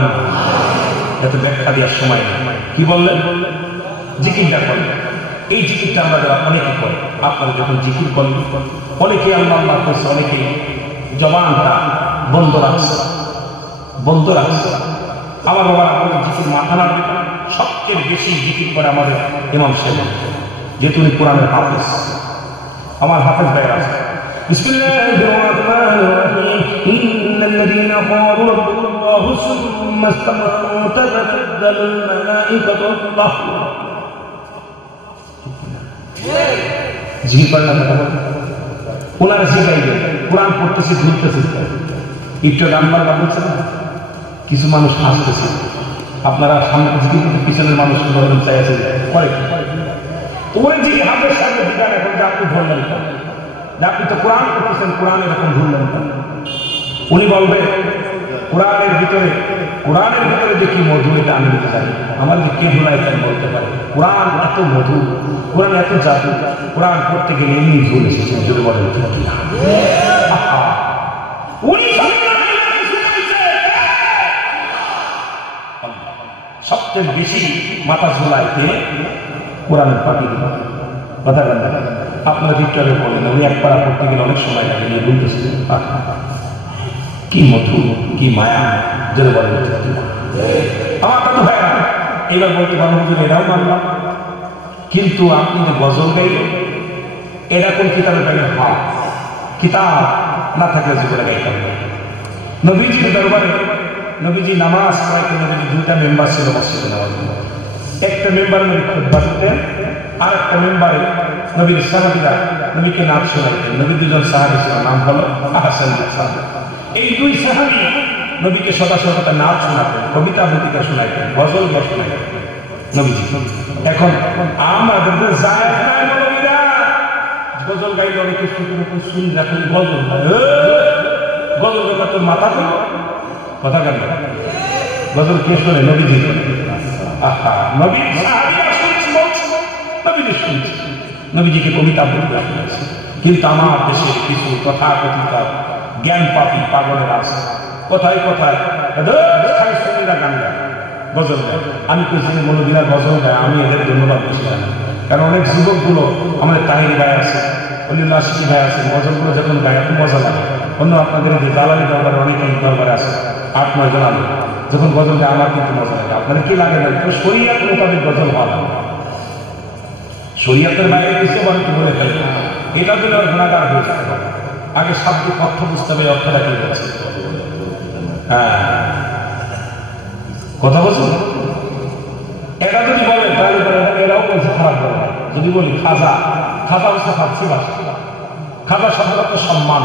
এত ব্যাখ্যা দেওয়ার সময় কি বললেন? জিকিরটা করলেন। এই জিকিরটা আমরা যারা অনেকে করে, আপনারা যখন জিকির করলেন অনেকে আল্লাহ আল্লাহ করছে, অনেকে জবানটা বন্ধ রাখছে, বন্ধ রাখছে। আমার বাবা আমাদের জিকির মাথা না দিতে সবচেয়ে বেশি জিকির করে আমাদের ইমাম সাহেব, যেহেতু উনি কোরআনের হাফেজ। আমার হাফেজ ভাইরা আছে। বিসমিল্লাহির রহমানির রহিম। ইন্নাল্লাযীনা ক্বালু রাব্বুনাল্লাহু সুম্মা ইসতাকামু তাতানাজ্জালুল মালাঈকাতু আল্লাহু। জিকির করেন না কথা বলেন, ওনারা শিখাইবেন। কোরআন পড়তেছে, ঘুরতেছে, একটু গান বাজনা বলছে না, কিছু মানুষ হাসতেছে। আপনারা সামনে জিকির করতে পিছনের মানুষ চাই আছে করে কি ওই যে হাতের সাথে বিধান এখন আপনি ধরলেন আপনি তো কোরআন করতেছেন, কোরআন এরকম ভুললেন না। উনি বলবেন কোরআনের ভিতরে যে কি মধু এটা আমি জানি, আমার যে কে ভুলাই বলতে পারে। কোরআন এত মধু, কোরআন এত জাদু, কোরআন করতে গেলে এমনি ভুল এসেছে যদি বলেন সবচেয়ে বেশি মাথা ঝোলাইতে কোরআনের পাখি কথা বলেন। আপনারা ভিক্টরে বলেন উনি এক পাড়া করতে গেলে অনেক সময় লাগে নিয়ে বলতেছে কি মধু কি মায়া যদি বলেন। আমার কথা ভাই এবার বলতে পারবো হুজুর এরাও মানলাম, কিন্তু আপনি যে গজল গাইলেন এরা কোন কিতাবে গাইলেন? হ্যাঁ, কিতাব না থাকলে জীবনে গাইতাম না। নবীজির দরবারে নবীজি নামাজ পড়াইতে নবীজি দুইটা মেম্বার ছিল মসজিদে নেওয়ার জন্য। একটা মেম্বার নবী খুতবা দিতেন, আর একটা মেম্বারে নবীর সাহাবীরা নবীকে নাচ শোনাইতেন। নবী দুজন সাহাবী ছিল, নাম হলো হাসান সাহাবী। এই দুই সাহাবী নবীকে সদা সদা নাচ শোনাতেন, কবিতা আবৃত্তিকা শোনাইতেন, গজল শোনাইতেন নবীজি। এখন আমাদের জায়েজ নাই মৌলবীরা গজল গাইলে অনেকে শুনি রাখেন গজল গায়, গজল গাইলে তোর মাথা তো কথা কেন? গজল কে শোনে? নবীজি। আহা, নবী সাহাবীরা শুনছে, নবীজি শুনছে, নবীজিকে কবিতা আবৃত্তি শুনেছে। কিন্তু আমার দেশে কিছু তথাকথিত জ্ঞান পাপী পাগলের আছে, কোথায় কোথায় গান গায়, গজল গায়। আমি কিছু মৌলবীরা গজল গায়, আমি এদের ধন্যবাদ বেশি জানি। কারণ অনেক যুবকগুলো আমাদের তাহির গায়ে আছে, অলিউল্লাহ আশিকি গায়ে আছে, গজলগুলো যখন গায়ে খুব মজা লাগে। অন্য আপনাদের যে দালালি দরবারে অনেকেই দরবারে আছে 8-9 জন আলো, যখন গজল গায়ে আমার কিন্তু মজা লাগে। আপনারা কি লাগে না? শরীয়ত মোতাবেক গজল হওয়া লাগে, শরীয়তের বাইরে কিছু বলে কি বলে ফেলে, এটা দিলে আর গুণাগার হয়ে যেতে পারে। আগে শাব্দিক অর্থ বুঝতে হবে, অর্থটা কি বলছে। হ্যাঁ, কথা বলছো। এটা যদি বলে তাহলে এরাও বলছে খারাপ বলে। যদি বলি খাজা, খাজা হচ্ছে ফার্সি ভাষা, খাজা সাধারণত সম্মান।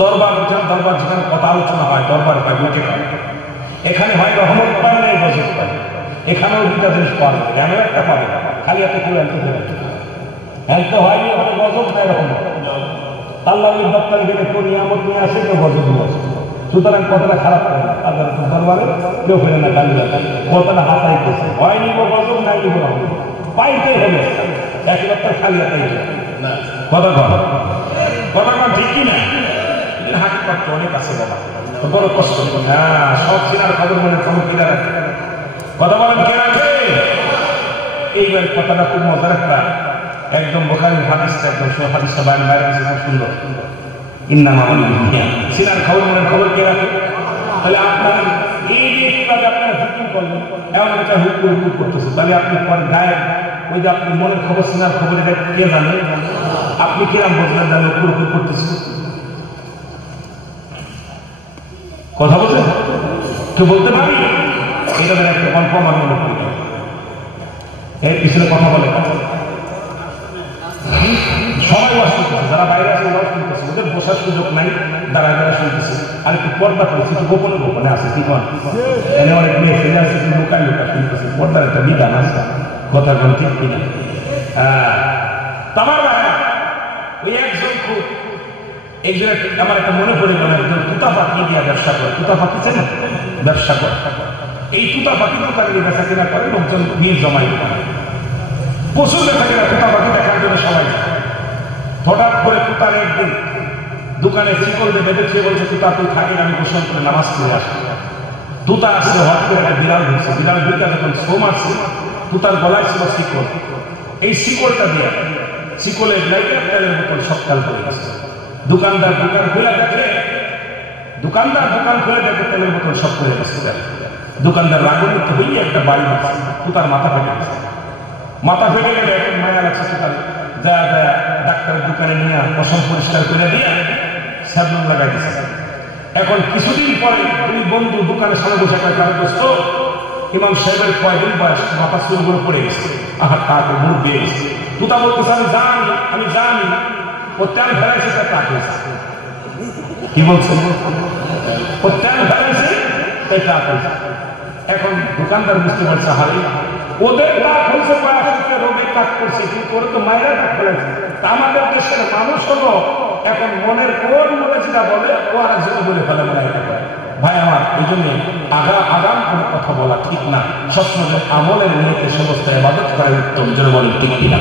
দরবার যেখানে কথা আলোচনা হয়, দরবার হয় বুকে হয়, এখানে হয় রহমত পায় না, বজট পায়। এখানেও দুটা জিনিস পাবে, কেন একটা পাবে, খালি এত কেউ এত হয়নি, হবে গজব না এরকম। আল্লাহ বাপ্তার গেলে কোন নিয়ামত নিয়ে আসে কেউ গজব নিয়ে আসে। সুতরাং কথাটা খারাপ করে না, আল্লাহ দরবারে কেউ ফেলে না, গালি কথাটা হাতাই করছে, হয় নিব গজব নাই নিব রহমত পাইতে হবে, একবার খালি হাতাই কথা কথা কথা ঠিক কিনা? হাঁটি পাত্র অনেক আছে বাবা, বড় কষ্ট। হ্যাঁ, সব চিনার খবর মনে খবর কিনা রাখে, কথা বলেন কে রাখে? এইবার কথাটা খুব মজার একটা, একদম বোখারি হাদিসটা, একদম হাদিসটা বাইরে বাইরে আছে, খুব সুন্দর। ইন্নামা আল-দুনিয়া, চিনার খবর মনে খবর কে রাখে? তাহলে আপনার এই যে আপনারা হুকুম করলেন, এমন একটা হুকুম করতেছে, তাহলে আপনি গায়ে ওই যে আপনি মনের খবর চিনার খবর এটা কে জানেন? আপনি কিরাম বলছেন জানেন হুকুম করতেছে? কথা বলছেন কেউ বলতে পারি? এটা একটা কনফার্ম আমি মনে করি। এর পিছনে কথা বলে সবাই ওয়াজ করতেছে, যারা বাইরে আছে ওরাও শুনতেছে, ওদের বসার সুযোগ নাই, দাঁড়ায় দাঁড়ায় শুনতেছে। আর একটু পর্দা করেছে, একটু গোপনে গোপনে আছে, কি কন এনে অনেক মেয়ে ছেলে আছে, লোকাল লোকা শুনতেছে, পর্দার একটা বিধান আছে, কথা বল ঠিক কিনা? হ্যাঁ, তোমার ওই একজন খুব একজন আমার একটা মনে পড়ে গেল, একজন তুতা পাখি দিয়া ব্যবসা করে, তুতা পাখি চেন ব্যবসা করে। এই তুতা পাখি দোকানে বেচা কিনা করে, লোকজন নিয়ে জমাই করে, প্রচুর বেচা কিনা তুতা পাখি দেখার জন্য সবাই। হঠাৎ করে তুতার একদিন দোকানে শিকল দিয়ে বেঁধেছে, বলছে তুতা তুই থাকি, আমি গোসল করে নামাজ পড়ে আসি। তুতা আসলে হঠাৎ করে একটা বিড়াল ঢুকছে, বিড়াল ঢুকে যখন শো মারছে, তুতার গলায় ছিল শিকল। এই শিকলটা দিয়ে শিকলের লাইটে তেলের বোতল সকাল করে গেছে। দোকানদার দোকান খুলে দেখে, দোকানদার দোকান খুলে দেখে তেলের বোতল সব করে গেছে। দোকানদার রাগনিত হইয়ে একটা বাড়ি মারছে, তুতার মাথা ফেটে গেছে। মাথা ফেটে গেলে এখন মায়া লাগছে তুতার, যা যা ডাক্তারের দোকানে নিয়ে পশম পরিষ্কার করে দিয়ে স্যাবলন লাগাই দিচ্ছে। এখন কিছুদিন পরে দুই বন্ধু দোকানের সামনে বসে একটা কাগজস্থ, ইমাম সাহেবের কয়দিন বয়স, মাথা চুলগুলো পড়ে গেছে, আহার তাকে মুখ দিয়ে গেছে। তুতা বলতেছে আমি জানি ও তেল ফেলাইছে, তার তাক হয়েছে। কি বলছে? ও তেল ফেলাইছে, তাই তাক হয়েছে। এখন দোকানদার বুঝতে পারছে, হারে ওদের তাক হয়েছে, রোগে কাজ করছে, কিন্তু ওরা তো মায়েরা কাজ করেছে। তা আমাদের দেশের মানুষ হলো এখন মনের কোন মনে যেটা বলে ও আর একজনে বলে ফেলে মায়েরা করে। ভাই আমার, এই জন্য আগাম কোনো কথা বলা ঠিক না। সবসময় আমলের নিয়তে সমস্ত ইবাদত করা উত্তম, যেন বলেন ঠিক কিনা।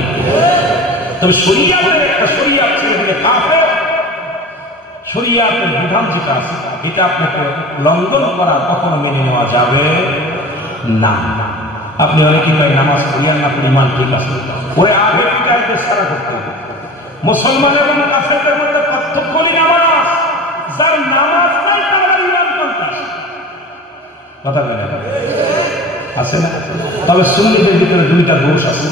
তবে শরিয়াতের একটা শরিয়াত ছেড়ে দিলে কাফের, শরিয়াতের বিধান যেটা আছে এটা আপনাকে লঙ্ঘন করা কখনো মেনে নেওয়া যাবে না। আপনি অনেকেই ভাই নামাজ পড়িয়ান না পড়ি ইমান ঠিক আছে, ওই আগের বিদায়কে সারা করতে হবে। মুসলমান এবং কাফেরদের মধ্যে পার্থক্য নেই নামাজ। যার নামাজ নাই তার ইমান কোনটাস কথা বলে আছে না? তবে সুন্নিদের ভিতরে দুইটা দোষ আছে।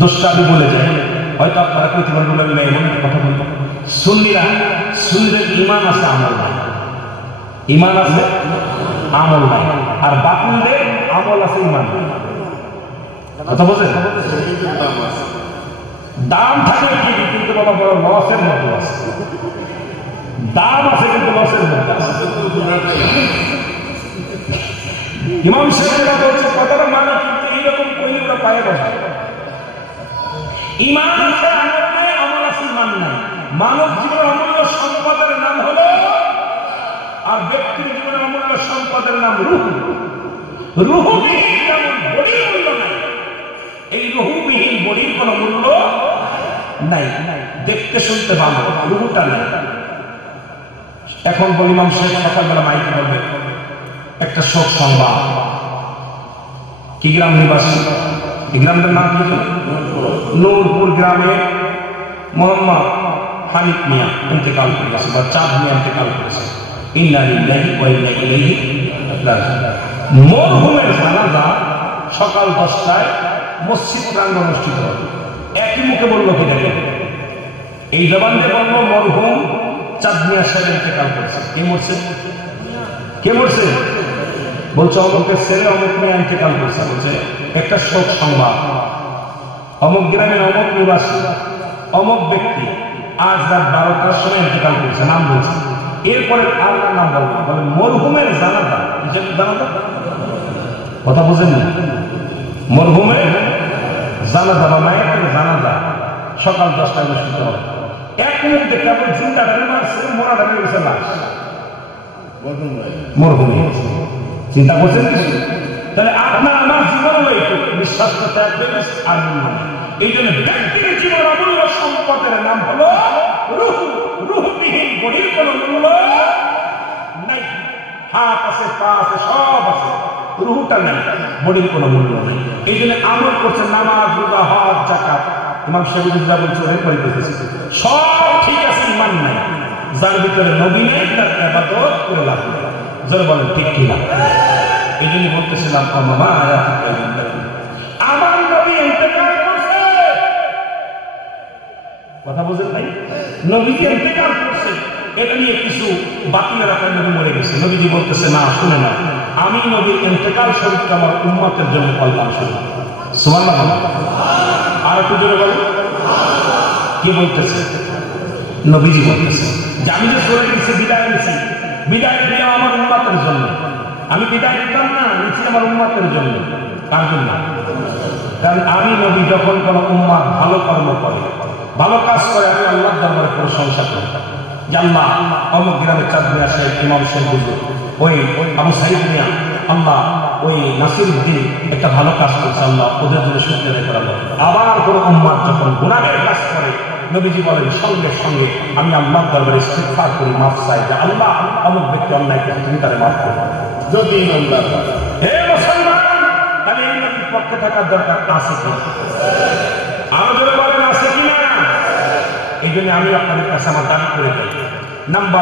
দোষটা আমি বলে যাই, হয়তো আপনারা প্রতিবার বলে এমন কথা বলবো। সুন্নিদের ইমান আছে, আমল নাই। ইমান আছে, আমল নাই। আর বাতিলদের আমল আছে, ইমান নাই। কথা বলছেন? দাম থাকে ঠিকই, কিন্তু বাবা বড় লসের মধ্যে আছে। দাম আছে কিন্তু লসের মধ্যে আছে। ইমাম সাহেবরা বলছে কথাটা মানে, কিন্তু এইরকম কইলে ওরা পায়ে বসে। ইমান আছে, আমল নাই। আমল আছে, ইমান নাই। মানব জীবনের অমূল্য সম্পদের নাম হলো, আর ব্যক্তির জীবনের অমূল্য সম্পদের নাম রূহ। রূহবিহীন যেমন বডির মূল্য নাই, এই রূহবিহীন বডির কোন মূল্য নাই। দেখতে শুনতে ভালো, রূহটা নাই। এখন বলি ইমাম সাহেব সকালবেলা মাইকে বলবে একটা শোক সংবাদ। কি গ্রাম নিবাসী? এই গ্রামটার নাম কি? নূরপুর গ্রামে মোহাম্মদ হানিফ মিয়া ইন্তেকাল করেছে, বা চাঁদ মিয়া ইন্তেকাল করেছে। ইন্না লিল্লাহি ওয়া ইন্না ইলাইহি রাজিউন। মরহুমের জানাজা সকাল 10টায় মসজিদ প্রাঙ্গণে অনুষ্ঠিত হবে। একই মুখে বলল কি দেখেন, এই জবান দিয়ে বলল মরহুম চাঁদ মিয়া সাহেব ইন্তেকাল করেছে। কে মরছে? কে মরছে? বলছে অমুকের ছেলে অমুক মিয়া ইন্তেকাল করেছে। বলছে একটা শোক সংবাদ, অমুক গ্রামের অমুক নিবাসী অমুক ব্যক্তি আজ রাত 12টার সময় ইন্তেকাল করেছে, নাম বলছে। এরপরে আল্লাহর নাম বলবো, বলে মরহুমের জানাজা। জানাজা কথা বুঝেন না? মরহুমের জানাজা বা মায়ের জানাজা সকাল 10টায় অনুষ্ঠিত হবে। এক মুহূর্তে কেবল চিন্তা করে মারছে, মোরা দাঁড়িয়ে গেছে লাশ। মরহুম চিন্তা করছেন কিছু? তাহলে আপনার আমার জীবন বিশ্বাস করতে হবে। আর এই জন্য ব্যক্তির জীবন অমূল্য সম্পদের নাম হলো রূহ। রূহবিহীন বডির কোন মূল্য নাই। হাত আছে, পা আছে, সব আছে, রূহটা নাই, বডির কোন মূল্য নেই। এই জন্য আমল করছে নামাজ, রোজা, হজ, যাকাত। ইমাম শফিউল্লাহ বলছে ওরে করে দিতেছে সব ঠিক আছে, ইমান নাই। যার ভিতরে নবী নেই তার ইবাদত করে লাভ নেই। যারা বলেন ঠিক কিনা? এই জন্য বলতেছিলাম আমার নবী ইন্তেকাল করছে, কথা বুঝেন নাই? নবী ইন্তেকাল করছে, এটা নিয়ে কিছু বাতিলেরা কয় নবী মরে গেছে। নবীজি বলতেছে না, শুনে না, আমি নবীর ইন্তেকাল শরীফ আমার উম্মতের জন্য কল্যাণ শুরু। সুবহানাল্লাহ। আর একটু জোরে বলেন। কে বলতেছে? নবীজি বলতেছে যে আমি যে চলে গেছি, বিদায় নিছি, বিদায় দিয়ে আমার উম্মতের জন্য। আমি বিদায় দিতাম না, নিচ্ছি আমার উম্মতের জন্য। কার জন্য? কারণ আমি নবী যখন কোন উম্মত ভালো কর্ম করে, ভালো কাজ করে, আমি আল্লাহর দরবারে প্রশংসা করি যে আল্লাহ অমুক গ্রামে চাঁদ মিয়া সাহেব, ইমাম সাহেব বুঝলো, ওই আবু সাইদ মিয়া, আল্লাহ ওই নাসির উদ্দিন একটা ভালো কাজ করছে, আল্লাহ ওদের জন্য শুকরিয়া আদায় করা। আবার কোন উম্মত যখন গুনাহের কাজ করে, নবীজি বলেন সঙ্গে সঙ্গে আমি আল্লাহর দরবারে ইস্তিগফার করি, মাফ চাই যে আল্লাহ অমুক ব্যক্তি অন্যায় করে, তুমি তারে মাফ করো। যদি হে মুসলমান, তাহলে এই নবীর পক্ষে থাকার দরকার আছে কি? আরো জোরে বলেন আছে কি না? এই জন্য আমি আপনাদের কাছে আমার দাবি করে দেই, নাম্বার